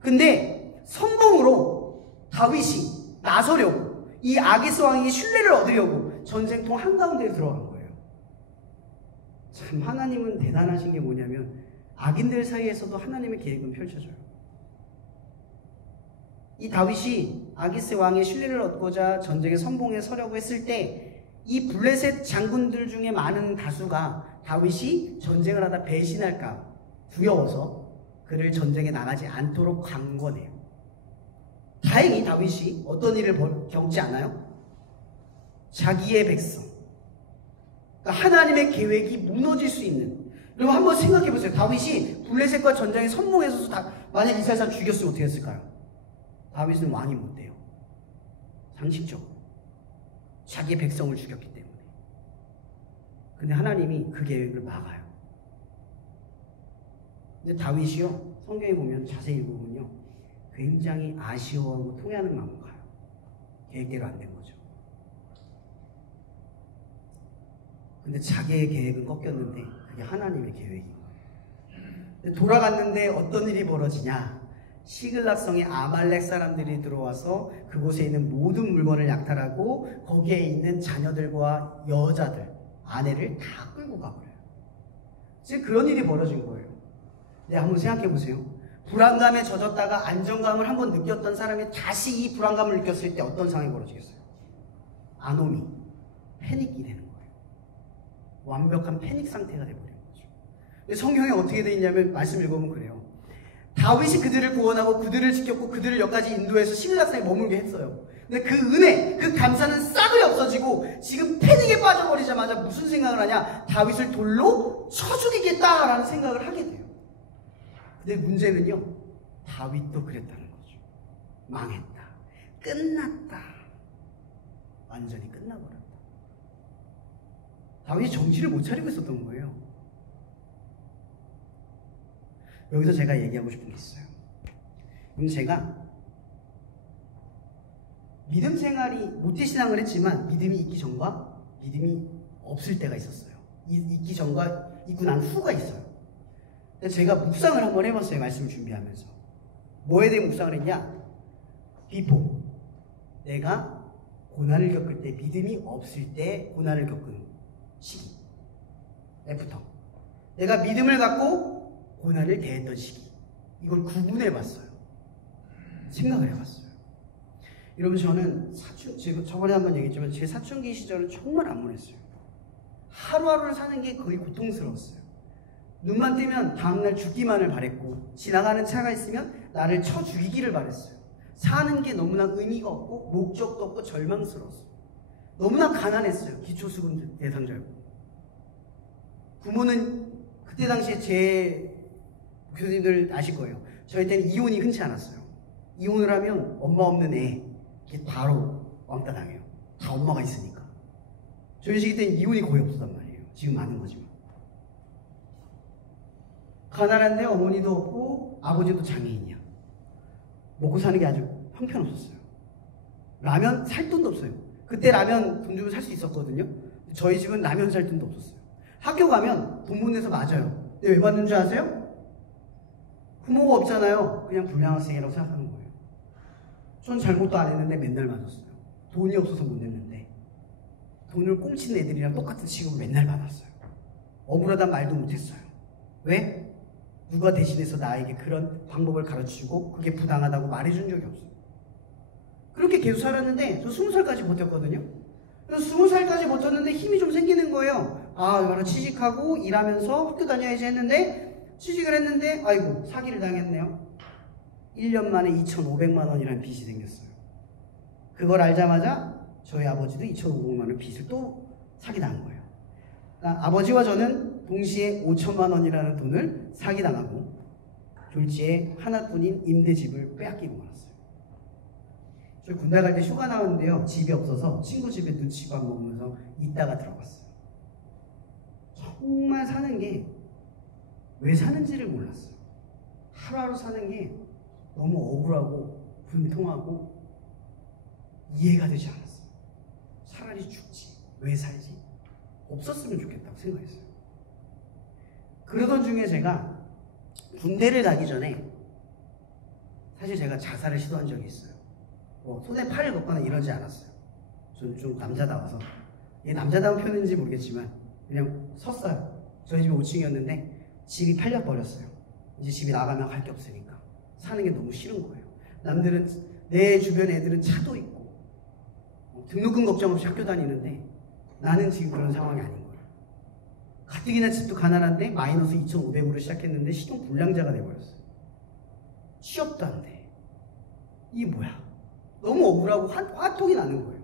근데 선봉으로 다윗이 나서려고 이 아기스 왕에게 신뢰를 얻으려고 전쟁통 한가운데에 들어간 거예요. 참 하나님은 대단하신 게 뭐냐면 악인들 사이에서도 하나님의 계획은 펼쳐져요. 이 다윗이 아기스 왕의 신뢰를 얻고자 전쟁의 선봉에 서려고 했을 때 이 블레셋 장군들 중에 많은 다수가 다윗이 전쟁을 하다 배신할까 두려워서 그를 전쟁에 나가지 않도록 강권해요. 다행히 다윗이 어떤 일을 겪지 않아요? 자기의 백성, 그러니까 하나님의 계획이 무너질 수 있는. 여러분 한번 생각해 보세요. 다윗이 블레셋과 전쟁의 선봉에 서서 만약 이스라엘 사람 죽였으면 어떻게 했을까요? 다윗은 왕이 못 돼요. 상식적으로 자기의 백성을 죽였기 때문에. 근데 하나님이 그 계획을 막아요. 근데 다윗이요, 성경에 보면 자세히 읽어보면요, 굉장히 아쉬워하고 통회하는 마음으로 가요. 계획대로 안 된 거죠. 근데 자기의 계획은 꺾였는데 그게 하나님의 계획인 거예요. 돌아갔는데 어떤 일이 벌어지냐? 시글락성의 아말렉 사람들이 들어와서 그곳에 있는 모든 물건을 약탈하고 거기에 있는 자녀들과 여자들, 아내를 다 끌고 가버려요. 지금 그런 일이 벌어진 거예요. 네, 한번 생각해 보세요. 불안감에 젖었다가 안정감을 한번 느꼈던 사람이 다시 이 불안감을 느꼈을 때 어떤 상황이 벌어지겠어요? 아노미, 패닉이 되는 거예요. 완벽한 패닉 상태가 돼버리는 거죠. 근데 성경에 어떻게 되어 있냐면 말씀 읽어보면 그래요. 다윗이 그들을 구원하고 그들을 지켰고 그들을 여기까지 인도해서 시글락성에 머물게 했어요. 근데 그 은혜, 그 감사는 싸그리 없어지고 지금 패닉에 빠져버리자마자 무슨 생각을 하냐? 다윗을 돌로 쳐 죽이겠다라는 생각을 하게 돼요. 근데 문제는요, 다윗도 그랬다는 거죠. 망했다. 끝났다. 완전히 끝나버렸다. 다윗이 정신을 못 차리고 있었던 거예요. 여기서 제가 얘기하고 싶은 게 있어요. 그럼 제가 믿음 생활이 모태신앙을 했지만 믿음이 있기 전과 믿음이 없을 때가 있었어요. 있기 전과 있고 난 후가 있어요. 근데 제가 묵상을 한번 해봤어요. 말씀을 준비하면서. 뭐에 대해 묵상을 했냐? 비포. 내가 고난을 겪을 때, 믿음이 없을 때 고난을 겪은 시기. 애프터. 내가 믿음을 갖고 고난을 대했던 시기. 이걸 구분해 봤어요. 생각을 해봤어요. 여러분, 저는 지금 저번에 한번 얘기했지만 제 사춘기 시절은 정말 암울했어요. 하루하루를 사는 게 거의 고통스러웠어요. 눈만 뜨면 다음날 죽기만을 바랬고, 지나가는 차가 있으면 나를 쳐 죽이기를 바랬어요. 사는 게 너무나 의미가 없고 목적도 없고 절망스러웠어요. 너무나 가난했어요. 기초수급 대상자였고. 부모는 그때 당시에 제 교수님들 아실 거예요. 저희 때는 이혼이 흔치 않았어요. 이혼을 하면 엄마 없는 애 바로 왕따 당해요. 다 엄마가 있으니까. 저희 시기 때는 이혼이 거의 없었단 말이에요. 지금 많은 거지만. 가난한데 어머니도 없고 아버지도 장애인이야. 먹고 사는 게 아주 형편없었어요. 라면 살 돈도 없어요. 그때 라면 돈 주면 살 수 있었거든요. 저희 집은 라면 살 돈도 없었어요. 학교 가면 돈 못 내서 맞아요. 근데 왜 맞는 줄 아세요? 부모가 없잖아요. 그냥 불량 학생이라고 생각하는 거예요. 전 잘못도 안 했는데 맨날 맞았어요. 돈이 없어서 못 냈는데 돈을 꽁치는 애들이랑 똑같은 취급을 맨날 받았어요. 억울하단 말도 못했어요. 왜? 누가 대신해서 나에게 그런 방법을 가르치고 그게 부당하다고 말해준 적이 없어요. 그렇게 계속 살았는데 저 20살까지 버텼거든요. 그래서 20살까지 버텼는데 힘이 좀 생기는 거예요. 아, 바로 취직하고 일하면서 학교 다녀야지 했는데, 취직을 했는데 아이고 사기를 당했네요. 1년 만에 2,500만 원이라는 빚이 생겼어요. 그걸 알자마자 저희 아버지도 2,500만 원 빚을 또 사기당한 거예요. 그러니까 아버지와 저는 동시에 5천만 원이라는 돈을 사기당하고 졸지에 하나뿐인 임대집을 빼앗기고 말았어요. 저 군대 갈 때 휴가 나왔는데요. 집이 없어서 친구 집에 눈치밥 먹으면서 있다가 들어갔어요. 정말 사는 게 왜 사는지를 몰랐어요. 하루하루 사는 게 너무 억울하고 분통하고 이해가 되지 않았어요. 차라리 죽지. 왜 살지? 없었으면 좋겠다고 생각했어요. 그러던 중에 제가 군대를 가기 전에 사실 제가 자살을 시도한 적이 있어요. 손에 팔을 걷거나 이러지 않았어요. 저는 좀 남자다워서, 이게 남자다운 표현인지 모르겠지만 그냥 섰어요. 저희 집이 5층이었는데 집이 팔려버렸어요. 이제 집이 나가면 갈 게 없으니까 사는 게 너무 싫은 거예요. 남들은, 내 주변 애들은 차도 있고 등록금 걱정 없이 학교 다니는데 나는 지금 그런 상황이 아닌 거예요. 가뜩이나 집도 가난한데 마이너스 2,500으로 시작했는데 신용 불량자가 돼버렸어요. 취업도 안 돼. 이게 뭐야? 너무 억울하고 화통이 나는 거예요.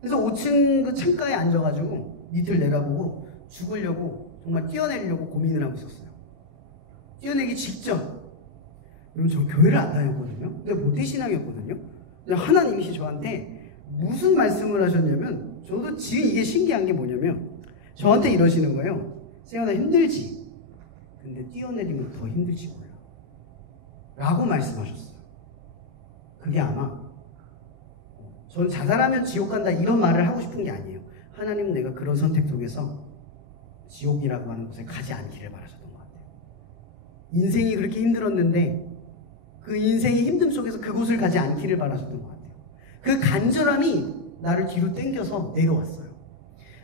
그래서 5층 그 창가에 앉아가지고 밑을 내다보고 죽으려고 정말 뛰어내려고 고민을 하고 있었어요. 뛰어내기 직전. 여러분, 저 교회를 안 다녔거든요. 근데 모태신앙이었거든요. 하나님이 저한테 무슨 말씀을 하셨냐면, 저도 지금 이게 신기한 게 뭐냐면 저한테 이러시는 거예요. 세연아, 힘들지? 근데 뛰어내리면 더 힘들지 몰라 라고 말씀하셨어요. 그게 아마 전 자살하면 지옥 간다 이런 말을 하고 싶은 게 아니에요. 하나님은 내가 그런 선택 속에서 지옥이라고 하는 곳에 가지 않기를 바라셨던 것 같아요. 인생이 그렇게 힘들었는데 그 인생의 힘듦 속에서 그곳을 가지 않기를 바라셨던 것 같아요. 그 간절함이 나를 뒤로 당겨서 내려왔어요.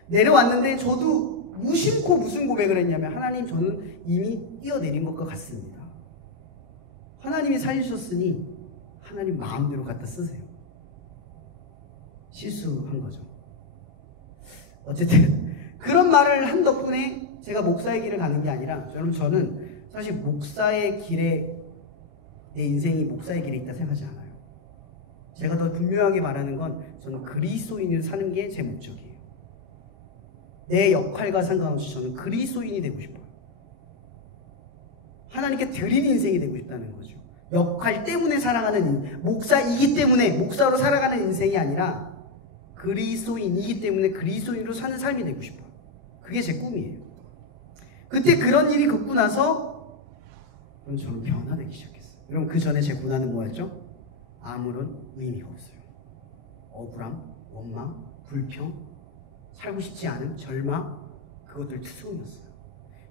내려왔는데 저도 무심코 무슨 고백을 했냐면, 하나님, 저는 이미 뛰어내린 것과 같습니다. 하나님이 살리셨으니 하나님 마음대로 갖다 쓰세요. 실수한 거죠. 어쨌든 그런 말을 한 덕분에 제가 목사의 길을 가는 게 아니라, 저는 사실 목사의 길에, 내 인생이 목사의 길에 있다 생각하지 않아요. 제가 더 분명하게 말하는 건, 저는 그리스도인을 사는 게 제 목적이에요. 내 역할과 상관없이 저는 그리스도인이 되고 싶어요. 하나님께 드린 인생이 되고 싶다는 거죠. 역할 때문에 살아가는, 목사이기 때문에 목사로 살아가는 인생이 아니라 그리스도인이기 때문에 그리스도인으로 사는 삶이 되고 싶어요. 그게 제 꿈이에요. 그때 그런 일이 겪고 나서 저는 변화되기 시작했어요. 여러분, 그 전에 제 고난은 뭐였죠? 아무런 의미가 없어요. 억울함, 원망, 불평, 살고 싶지 않음, 절망, 그것들 투성이었어요.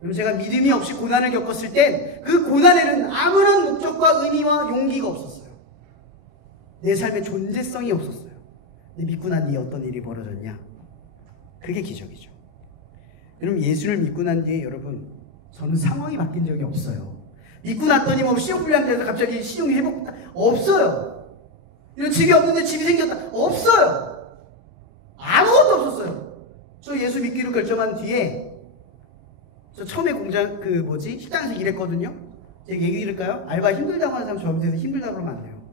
여러분, 제가 믿음이 없이 고난을 겪었을 땐 그 고난에는 아무런 목적과 의미와 용기가 없었어요. 내 삶의 존재성이 없었어요. 근데 믿고 난 뒤에 어떤 일이 벌어졌냐? 그게 기적이죠. 여러분, 예수를 믿고 난 뒤에 여러분, 저는 상황이 바뀐 적이 없어요. 믿고 났더니 뭐 신용불량자에서 갑자기 신용이 회복됐다? 없어요. 이런 집이 없는데 집이 생겼다? 없어요. 아무것도 없었어요. 저 예수 믿기로 결정한 뒤에, 저 처음에 공장 식당에서 일했거든요. 제가 얘기 드릴까요? 알바 힘들다고 하는 사람 저 밑에서 힘들다고 그러면 안 돼요.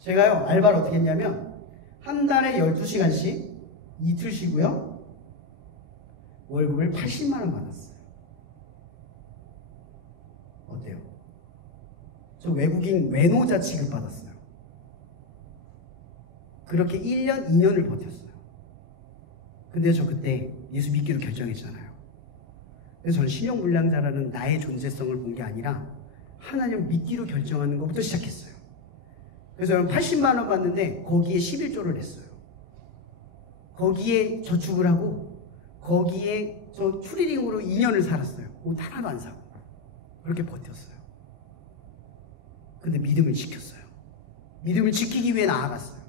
제가요, 알바를 어떻게 했냐면 한 달에 12시간씩 이틀 쉬고요, 월급을 80만 원 받았어요. 어때요? 저 외국인 외노자 취급 받았어요. 그렇게 1년, 2년을 버텼어요. 근데 저 그때 예수 믿기로 결정했잖아요. 그래서 저는 신용불량자라는 나의 존재성을 본 게 아니라 하나님을 믿기로 결정하는 것부터 시작했어요. 그래서 저는 80만 원 받는데 거기에 11조를 냈어요. 거기에 저축을 하고 거기에 저 추리링으로 2년을 살았어요. 옷 하나도 안 사고. 그렇게 버텼어요. 근데 믿음을 지켰어요. 믿음을 지키기 위해 나아갔어요.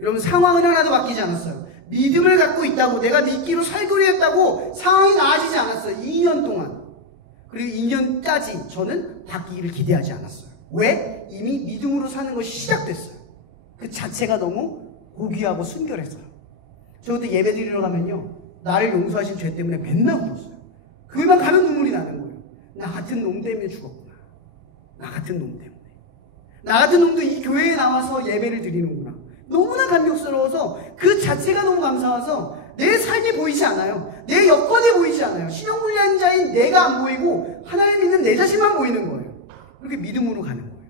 여러분, 상황은 하나도 바뀌지 않았어요. 믿음을 갖고 있다고, 내가 믿기로 살기로 했다고 상황이 나아지지 않았어요. 2년 동안. 그리고 2년까지 저는 바뀌기를 기대하지 않았어요. 왜? 이미 믿음으로 사는 것이 시작됐어요. 그 자체가 너무 고귀하고 순결했어요. 저 그때 예배 드리러 가면요, 나를 용서하신 죄 때문에 맨날 울었어요. 그만 가면 눈물이 나는 거예요. 나 같은 놈 때문에 죽었구나. 나 같은 놈 때문에. 나 같은 놈도 이 교회에 나와서 예배를 드리는구나. 너무나 감격스러워서 그 자체가 너무 감사해서 내 삶이 보이지 않아요. 내 여건이 보이지 않아요. 신용불량자인 내가 안 보이고 하나님 믿는 내 자신만 보이는 거예요. 그렇게 믿음으로 가는 거예요.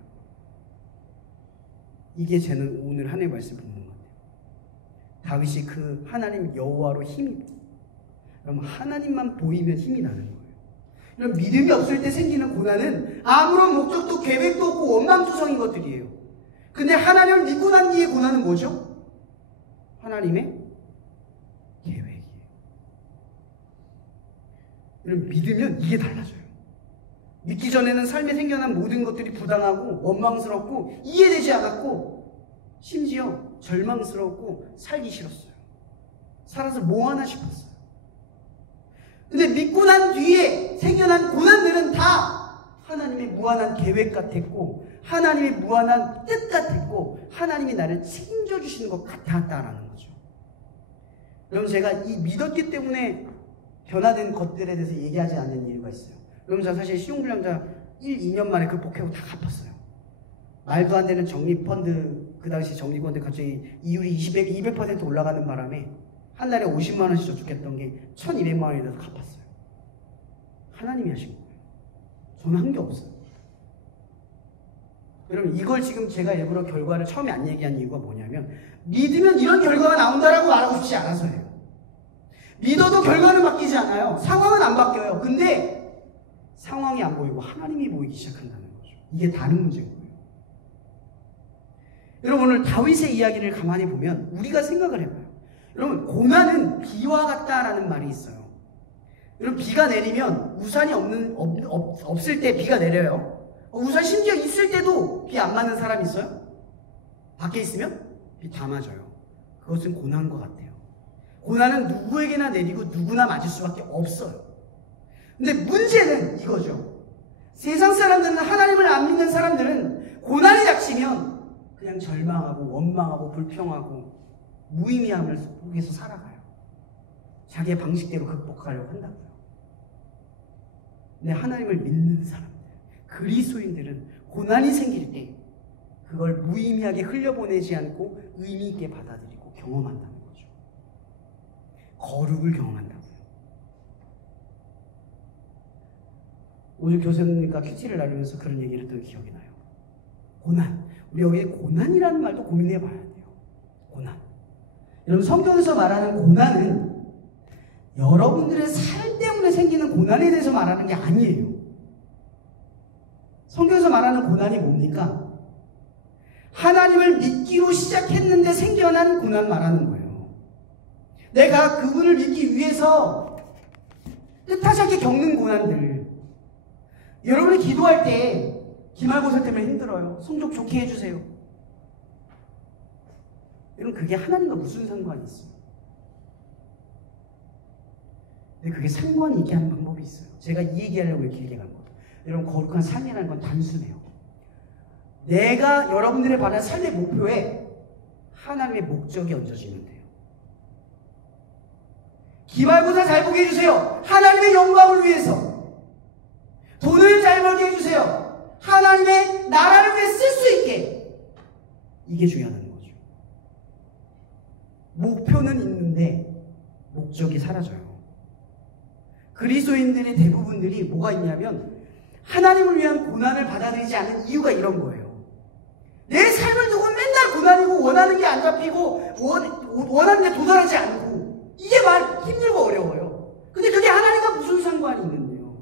이게 저는 오늘 하나님의 말씀 보는 것 같아요. 다윗이 그 하나님 여호와로 힘이 보여요. 그럼 하나님만 보이면 힘이 나는 거예요. 이런 믿음이 없을 때 생기는 고난은 아무런 목적도 계획도 없고 원망투성인 것들이에요. 근데 하나님을 믿고 난 뒤의 고난은 뭐죠? 하나님의 계획이에요. 이런 믿으면 이게 달라져요. 믿기 전에는 삶에 생겨난 모든 것들이 부당하고 원망스럽고 이해되지 않았고 심지어 절망스럽고 살기 싫었어요. 살아서 뭐 하나 싶었어요. 근데 믿고 난 뒤에 생겨난 고난들은 다 하나님의 무한한 계획 같았고 하나님의 무한한 뜻 같았고 하나님이 나를 책임져 주시는 것 같았다라는 거죠. 여러분 제가 이 믿었기 때문에 변화된 것들에 대해서 얘기하지 않는 이유가 있어요. 여러분 저 사실 신용불량자 1, 2년 만에 극복하고 다 갚았어요. 말도 안 되는 적립펀드 그 당시 적립펀드 갑자기 이율이 200% 올라가는 바람에 한 달에 50만 원씩 저축했던 게 1200만 원이 돼서 갚았어요. 하나님이 하신 거예요. 저는 한 게 없어요. 여러분 이걸 지금 제가 일부러 결과를 처음에 안 얘기한 이유가 뭐냐면 믿으면 이런 결과가 나온다라고 말하고 싶지 않아서예요. 믿어도 결과는 바뀌지 않아요. 상황은 안 바뀌어요. 근데 상황이 안 보이고 하나님이 보이기 시작한다는 거죠. 이게 다른 문제인 거예요. 여러분 오늘 다윗의 이야기를 가만히 보면 우리가 생각을 해봐요. 여러분 고난은 비와 같다라는 말이 있어요. 여러분 비가 내리면 우산이 없을 때 비가 내려요. 우산 심지어 있을 때도 비 안 맞는 사람 있어요? 밖에 있으면 비 다 맞아요. 그것은 고난인 것 같아요. 고난은 누구에게나 내리고 누구나 맞을 수밖에 없어요. 근데 문제는 이거죠. 세상 사람들은 하나님을 안 믿는 사람들은 고난이 닥치면 그냥 절망하고 원망하고 불평하고 무의미함을 속에서 살아가요. 자기의 방식대로 극복하려고 한다고요. 근데 하나님을 믿는 사람들, 그리스도인들은 고난이 생길 때 그걸 무의미하게 흘려보내지 않고 의미 있게 받아들이고 경험한다는 거죠. 거룩을 경험한다고요. 오늘 교수님과 큐티를 나누면서 그런 얘기를 했던 기억이 나요. 고난. 우리 여기 고난이라는 말도 고민해 봐야 돼요. 고난. 여러분 성경에서 말하는 고난은 여러분들의 삶 때문에 생기는 고난에 대해서 말하는 게 아니에요. 성경에서 말하는 고난이 뭡니까? 하나님을 믿기로 시작했는데 생겨난 고난 말하는 거예요. 내가 그분을 믿기 위해서 뜻하지 않게 겪는 고난들. 여러분이 기도할 때 기말고사 때문에 힘들어요. 성적 좋게 해주세요. 여러분 그게 하나님과 무슨 상관이 있어요? 근데 그게 상관이 있게 하는 방법이 있어요. 제가 이 얘기하려고 길게 간 거예요. 여러분 거룩한 삶이라는 건 단순해요. 내가 여러분들의 바라는 삶의 목표에 하나님의 목적이 얹어지면 돼요. 기말고사 잘 보게 해주세요. 하나님의 영광을 위해서. 돈을 잘 벌게 해주세요. 하나님의 나라를 위해 쓸 수 있게. 이게 중요하다는 거죠. 목표는 있는데 목적이 사라져요. 그리스도인들의 대부분들이 뭐가 있냐면 하나님을 위한 고난을 받아들이지 않는 이유가 이런 거예요. 내 삶을 두고 맨날 고난이고 원하는 게 안 잡히고 원하는 데 도달하지 않고 이게 힘들고 어려워요. 근데 그게 하나님과 무슨 상관이 있는데요?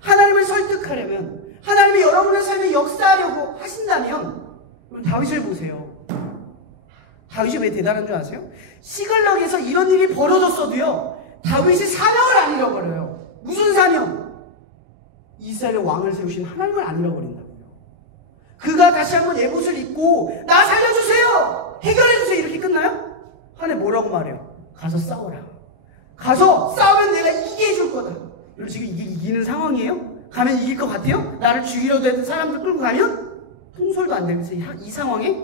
하나님을 설득하려면 하나님이 여러분의 삶에 역사하려고 하신다면 다윗을 보세요. 다윗이 왜 대단한 줄 아세요? 시글락에서 이런 일이 벌어졌어도요 다윗이 사명을 안 잃어버려요. 무슨 사명? 이스라엘의 왕을 세우신 하나님을 안 잃어버린다고요. 그가 다시 한번 에봇을 입고 나 살려주세요! 해결해주세요! 이렇게 끝나요? 하나님 뭐라고 말해요? 가서 싸워라. 가서 싸우면 내가 이기게 해줄 거다. 여러분 지금 이게 이기는 상황이에요? 가면 이길 것 같아요? 나를 죽이려도 했던 사람들 끌고 가면? 통솔도 안 되면서 이 상황에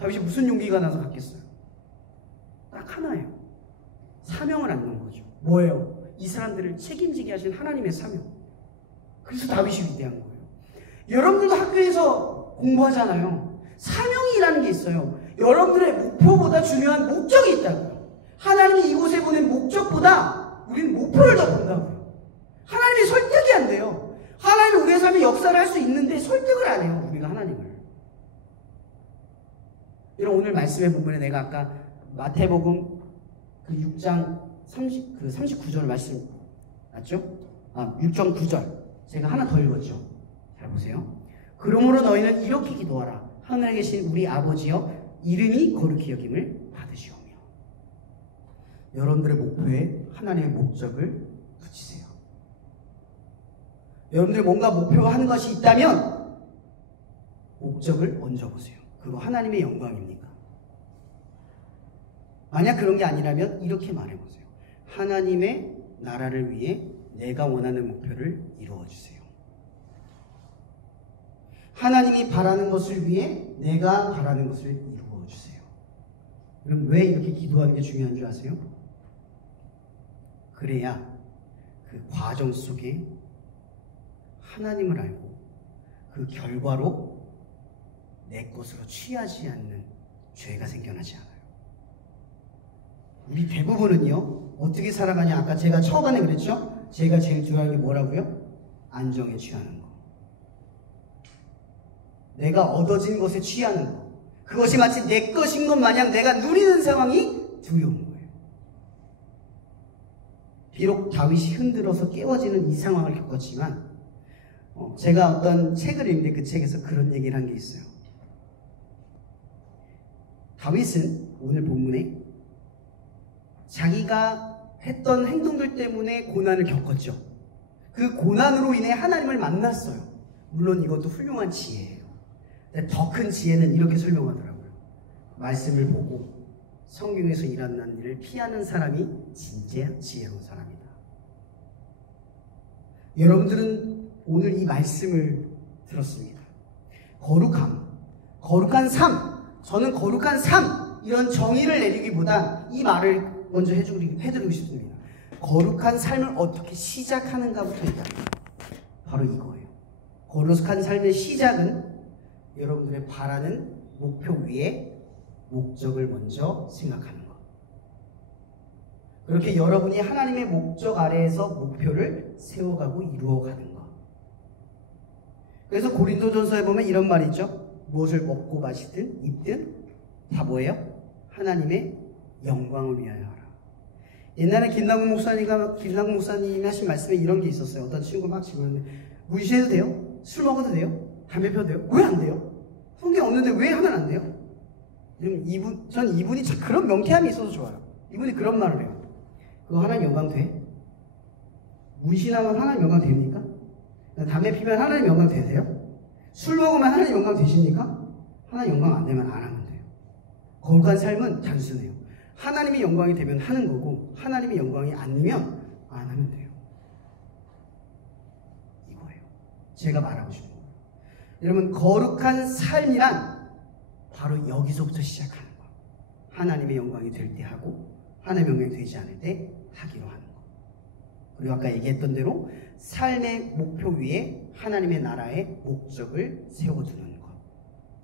다윗이 무슨 용기가 나서 갔겠어요? 딱 하나예요. 사명을 안 넣은 거죠. 뭐예요? 이 사람들을 책임지게 하신 하나님의 사명. 그래서 다윗이 위대한 거예요. 여러분들도 학교에서 공부하잖아요. 사명이라는 게 있어요. 여러분들의 목표보다 중요한 목적이 있다고요. 하나님이 이곳에 보낸 목적보다 우리는 목표를 더 본다고요. 하나님이 설득이 안 돼요. 하나님이 우리의 삶에 역사를 할 수 있는데 설득을 안 해요. 우리가 하나님을. 여러분, 오늘 말씀의 부분에 내가 아까 마태복음 그 6장 39절 말씀 맞죠? 6장 9절 제가 하나 더 읽었죠. 잘 보세요. 그러므로 너희는 이렇게 기도하라. 하늘에 계신 우리 아버지여, 이름이 거룩히 여김을 받으시오며. 여러분들의 목표에 하나님의 목적을 붙이세요. 여러분들이 뭔가 목표하는 것이 있다면 목적을 얹어보세요. 그거 하나님의 영광입니까? 만약 그런 게 아니라면 이렇게 말해보세요. 하나님의 나라를 위해 내가 원하는 목표를 이루어주세요. 하나님이 바라는 것을 위해 내가 바라는 것을 이루어주세요. 그럼 왜 이렇게 기도하는 게 중요한 줄 아세요? 그래야 그 과정 속에 하나님을 알고 그 결과로 내 것으로 취하지 않는 죄가 생겨나지 않아요. 우리 대부분은요, 어떻게 살아가냐? 아까 제가 처음에 그랬죠? 제가 제일 중요한 게 뭐라고요? 안정에 취하는 거. 내가 얻어진 것에 취하는 거. 그것이 마치 내 것인 것 마냥 내가 누리는 상황이 두려운 거예요. 비록 다윗이 흔들어서 깨워지는 이 상황을 겪었지만 제가 어떤 책을 읽는데 그 책에서 그런 얘기를 한 게 있어요. 다윗은 오늘 본문에 자기가 했던 행동들 때문에 고난을 겪었죠. 그 고난으로 인해 하나님을 만났어요. 물론 이것도 훌륭한 지혜예요. 더 큰 지혜는 이렇게 설명하더라고요. 말씀을 보고 성경에서 일어난 일을 피하는 사람이 진짜 지혜로운 사람이다. 여러분들은 오늘 이 말씀을 들었습니다. 거룩한 삶. 저는 거룩한 삶, 이런 정의를 내리기보다 이 말을 먼저 해드리고 싶습니다. 거룩한 삶을 어떻게 시작하는가부터 일단 바로 이거예요. 거룩한 삶의 시작은 여러분들의 바라는 목표 위에 목적을 먼저 생각하는 것. 그렇게 여러분이 하나님의 목적 아래에서 목표를 세워가고 이루어가는 것. 그래서 고린도전서에 보면 이런 말이 있죠. 무엇을 먹고 마시든 입든 다 뭐예요? 하나님의 영광을 위하여 하라. 옛날에 김남국 목사님이 하신 말씀에 이런 게 있었어요. 어떤 친구 막 집었는데 무시해도 돼요? 술 먹어도 돼요? 담배 펴도 돼요? 왜 안 돼요? 성경 없는데 왜 하면 안 돼요? 전 이분이 그런 명쾌함이 있어서 좋아요. 이분이 그런 말을 해요. 그거 하나님 영광 돼? 문신하면 하나님 영광 됩니까? 담배 피면 하나님 영광 되세요? 술 먹으면 하나님 영광 되십니까? 하나님 영광 안 되면 안 하면 돼요. 거룩한 삶은 단순해요. 하나님이 영광이 되면 하는 거고 하나님이 영광이 아니면 안 하면 돼요. 이거예요. 제가 말하고 싶은 거예요. 여러분, 거룩한 삶이란 바로 여기서부터 시작하는 거예요. 하나님의 영광이 될 때 하고 하나님의 영광이 되지 않을 때 하기로 하는 거. 그리고 아까 얘기했던 대로 삶의 목표 위에 하나님의 나라의 목적을 세워두는 것.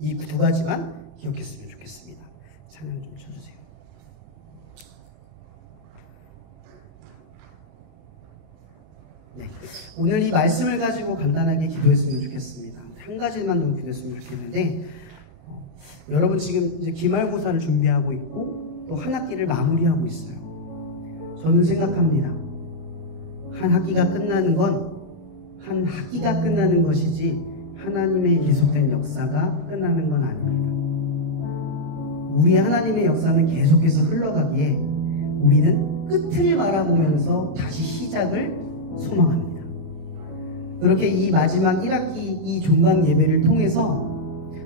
이 두 가지만 기억했으면 좋겠습니다. 찬양 좀 쳐주세요. 네, 오늘 이 말씀을 가지고 간단하게 기도했으면 좋겠습니다. 한 가지만 더 기도했으면 좋겠는데 여러분 지금 이제 기말고사를 준비하고 있고 또 한 학기를 마무리하고 있어요. 저는 생각합니다. 한 학기가 끝나는 것이지 하나님의 계속된 역사가 끝나는 건 아닙니다. 우리 하나님의 역사는 계속해서 흘러가기에 우리는 끝을 바라보면서 다시 시작을 소망합니다. 그렇게 이 마지막 1학기 이 종강 예배를 통해서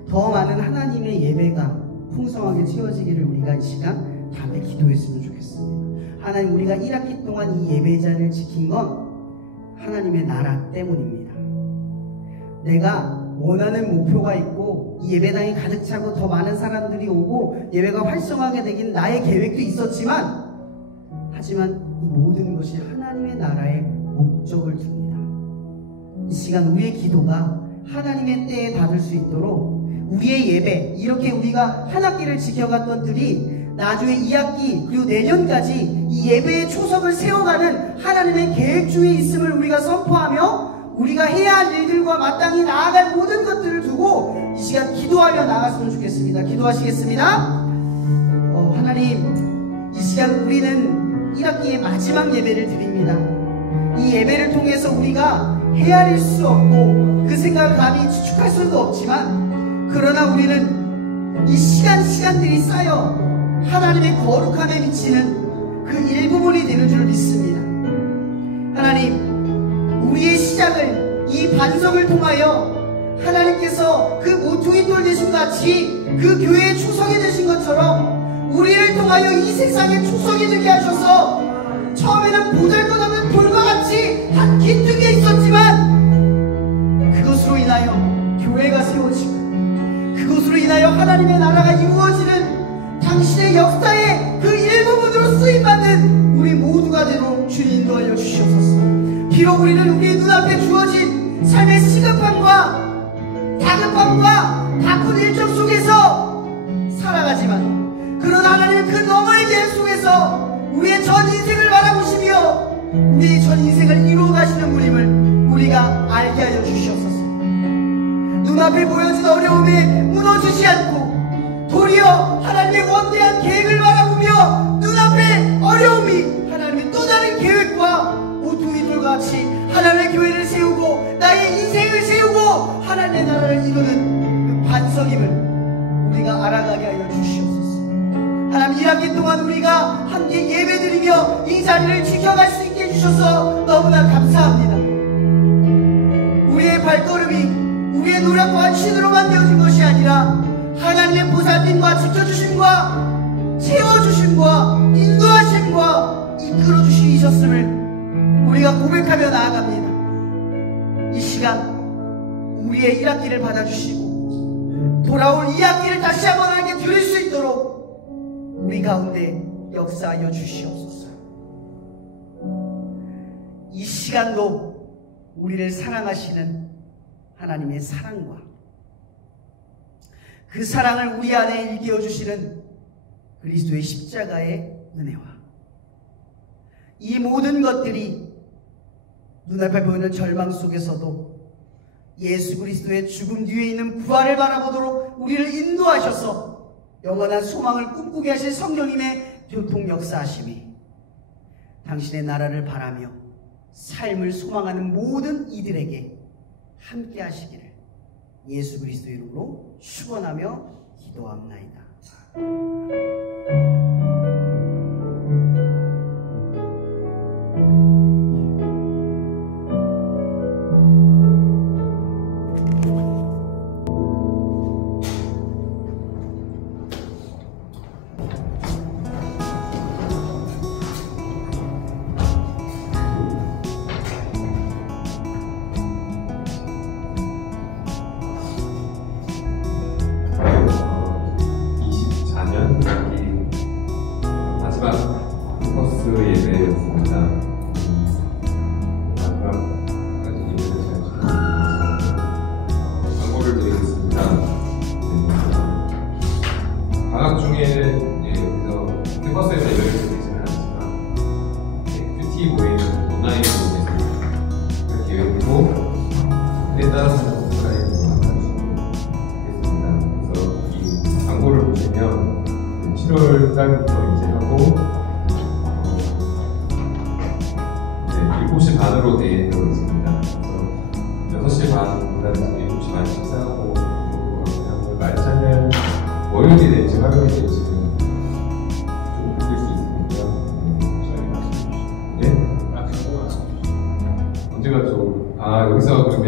더 많은 하나님의 예배가 풍성하게 채워지기를 우리가 이 시간 다음에 기도했으면 좋겠습니다. 하나님, 우리가 1학기 동안 이 예배자를 지킨 건 하나님의 나라 때문입니다. 내가 원하는 목표가 있고 이 예배당이 가득 차고 더 많은 사람들이 오고 예배가 활성화하게 되긴 나의 계획도 있었지만 하지만 이 모든 것이 하나님의 나라의 목적을 둡니다. 이 시간 우리의 기도가 하나님의 때에 닿을 수 있도록 우리의 예배, 이렇게 우리가 한 학기를 지켜갔던 들이 나중에 2학기 그리고 내년까지 이 예배의 초석을 세워가는 하나님의 계획 중에 있음을 우리가 선포하며 우리가 해야 할 일들과 마땅히 나아갈 모든 것들을 두고 이 시간 기도하며 나갔으면 좋겠습니다. 기도하시겠습니다. 하나님, 이 시간 우리는 1학기의 마지막 예배를 드립니다. 이 예배를 통해서 우리가 헤아릴 수 없고 그 생각을 감히 추측할 수도 없지만, 그러나 우리는 이 시간들이 쌓여 하나님의 거룩함에 미치는 그 일부분이 되는 줄 믿습니다. 하나님, 우리의 시작을 이 반석을 통하여 하나님께서 그 모퉁이 돌 되신 같이 그 교회의 초석이 되신 것처럼 우리를 통하여 이 세상의 초석이 되게 하셔서, 처음에는 보잘것없는 돌과 같이 한 기둥에 있었지만 그것으로 인하여 교회가 세워지고 그것으로 인하여 하나님의 나라가 이루어지는 당신의 역사의 그 일부분으로 쓰임받는 우리 모두가 되도록 주님 인도하여 주시옵소서. 비록 우리는 우리의 눈앞에 주어진 삶의 시급함과 다급함과 바쁜 일정 속에서 살아가지만, 그러나 하나님은 그 너머의 계획 속에서 우리의 전 인생을 바라보시며 우리의 전 인생을 이루어가시는 분임을 우리가 알게 하여 주시옵소서. 눈앞에 보여진 어려움에 무너지지 않고 도리어 하나님의 원대한 계획을 바라보며 눈앞에 어려움이 하나님의 또 다른 계획과 모퉁이 돌과 같이 하나님의 교회를 세우고 나의 인생을 세우고 하나님의 나라를 이루는 그 반석임을 우리가 알아가게 하여 주시옵소서. 하나님, 1학기 동안 우리가 함께 예배드리며 이 자리를 지켜갈 수 있게 해주셔서 너무나 감사합니다. 우리의 발걸음이 우리의 노력과 신으로만 되어진 것이 아니라 하나님의 보살핌과 지켜주심과 채워주심과 인도하심과 이끌어주시셨음을 우리가 고백하며 나아갑니다. 이 시간 우리의 1학기를 받아주시고 돌아올 2학기를 다시 한번 하게 드릴 수 있도록 우리 가운데 역사하여 주시옵소서. 이 시간도 우리를 사랑하시는 하나님의 사랑과 그 사랑을 우리 안에 일깨워 주시는 그리스도의 십자가의 은혜와 이 모든 것들이 눈앞에 보이는 절망 속에서도 예수 그리스도의 죽음 뒤에 있는 부활을 바라보도록 우리를 인도하셔서 영원한 소망을 꿈꾸게 하실 성령님의 교통 역사하심이 당신의 나라를 바라며 삶을 소망하는 모든 이들에게 함께 하시기를 예수 그리스도 이름으로 축원하며 기도합나이다. 달부터 이제 하고 7시 반으로 되어 있습니다. 그래서 6시 반보다는 7시 반 식사하고 말차는 월요일이 될지 화요일이 될지 좀 느낄 수 있으니까요. 네? 언제가 좀 여기서 그러면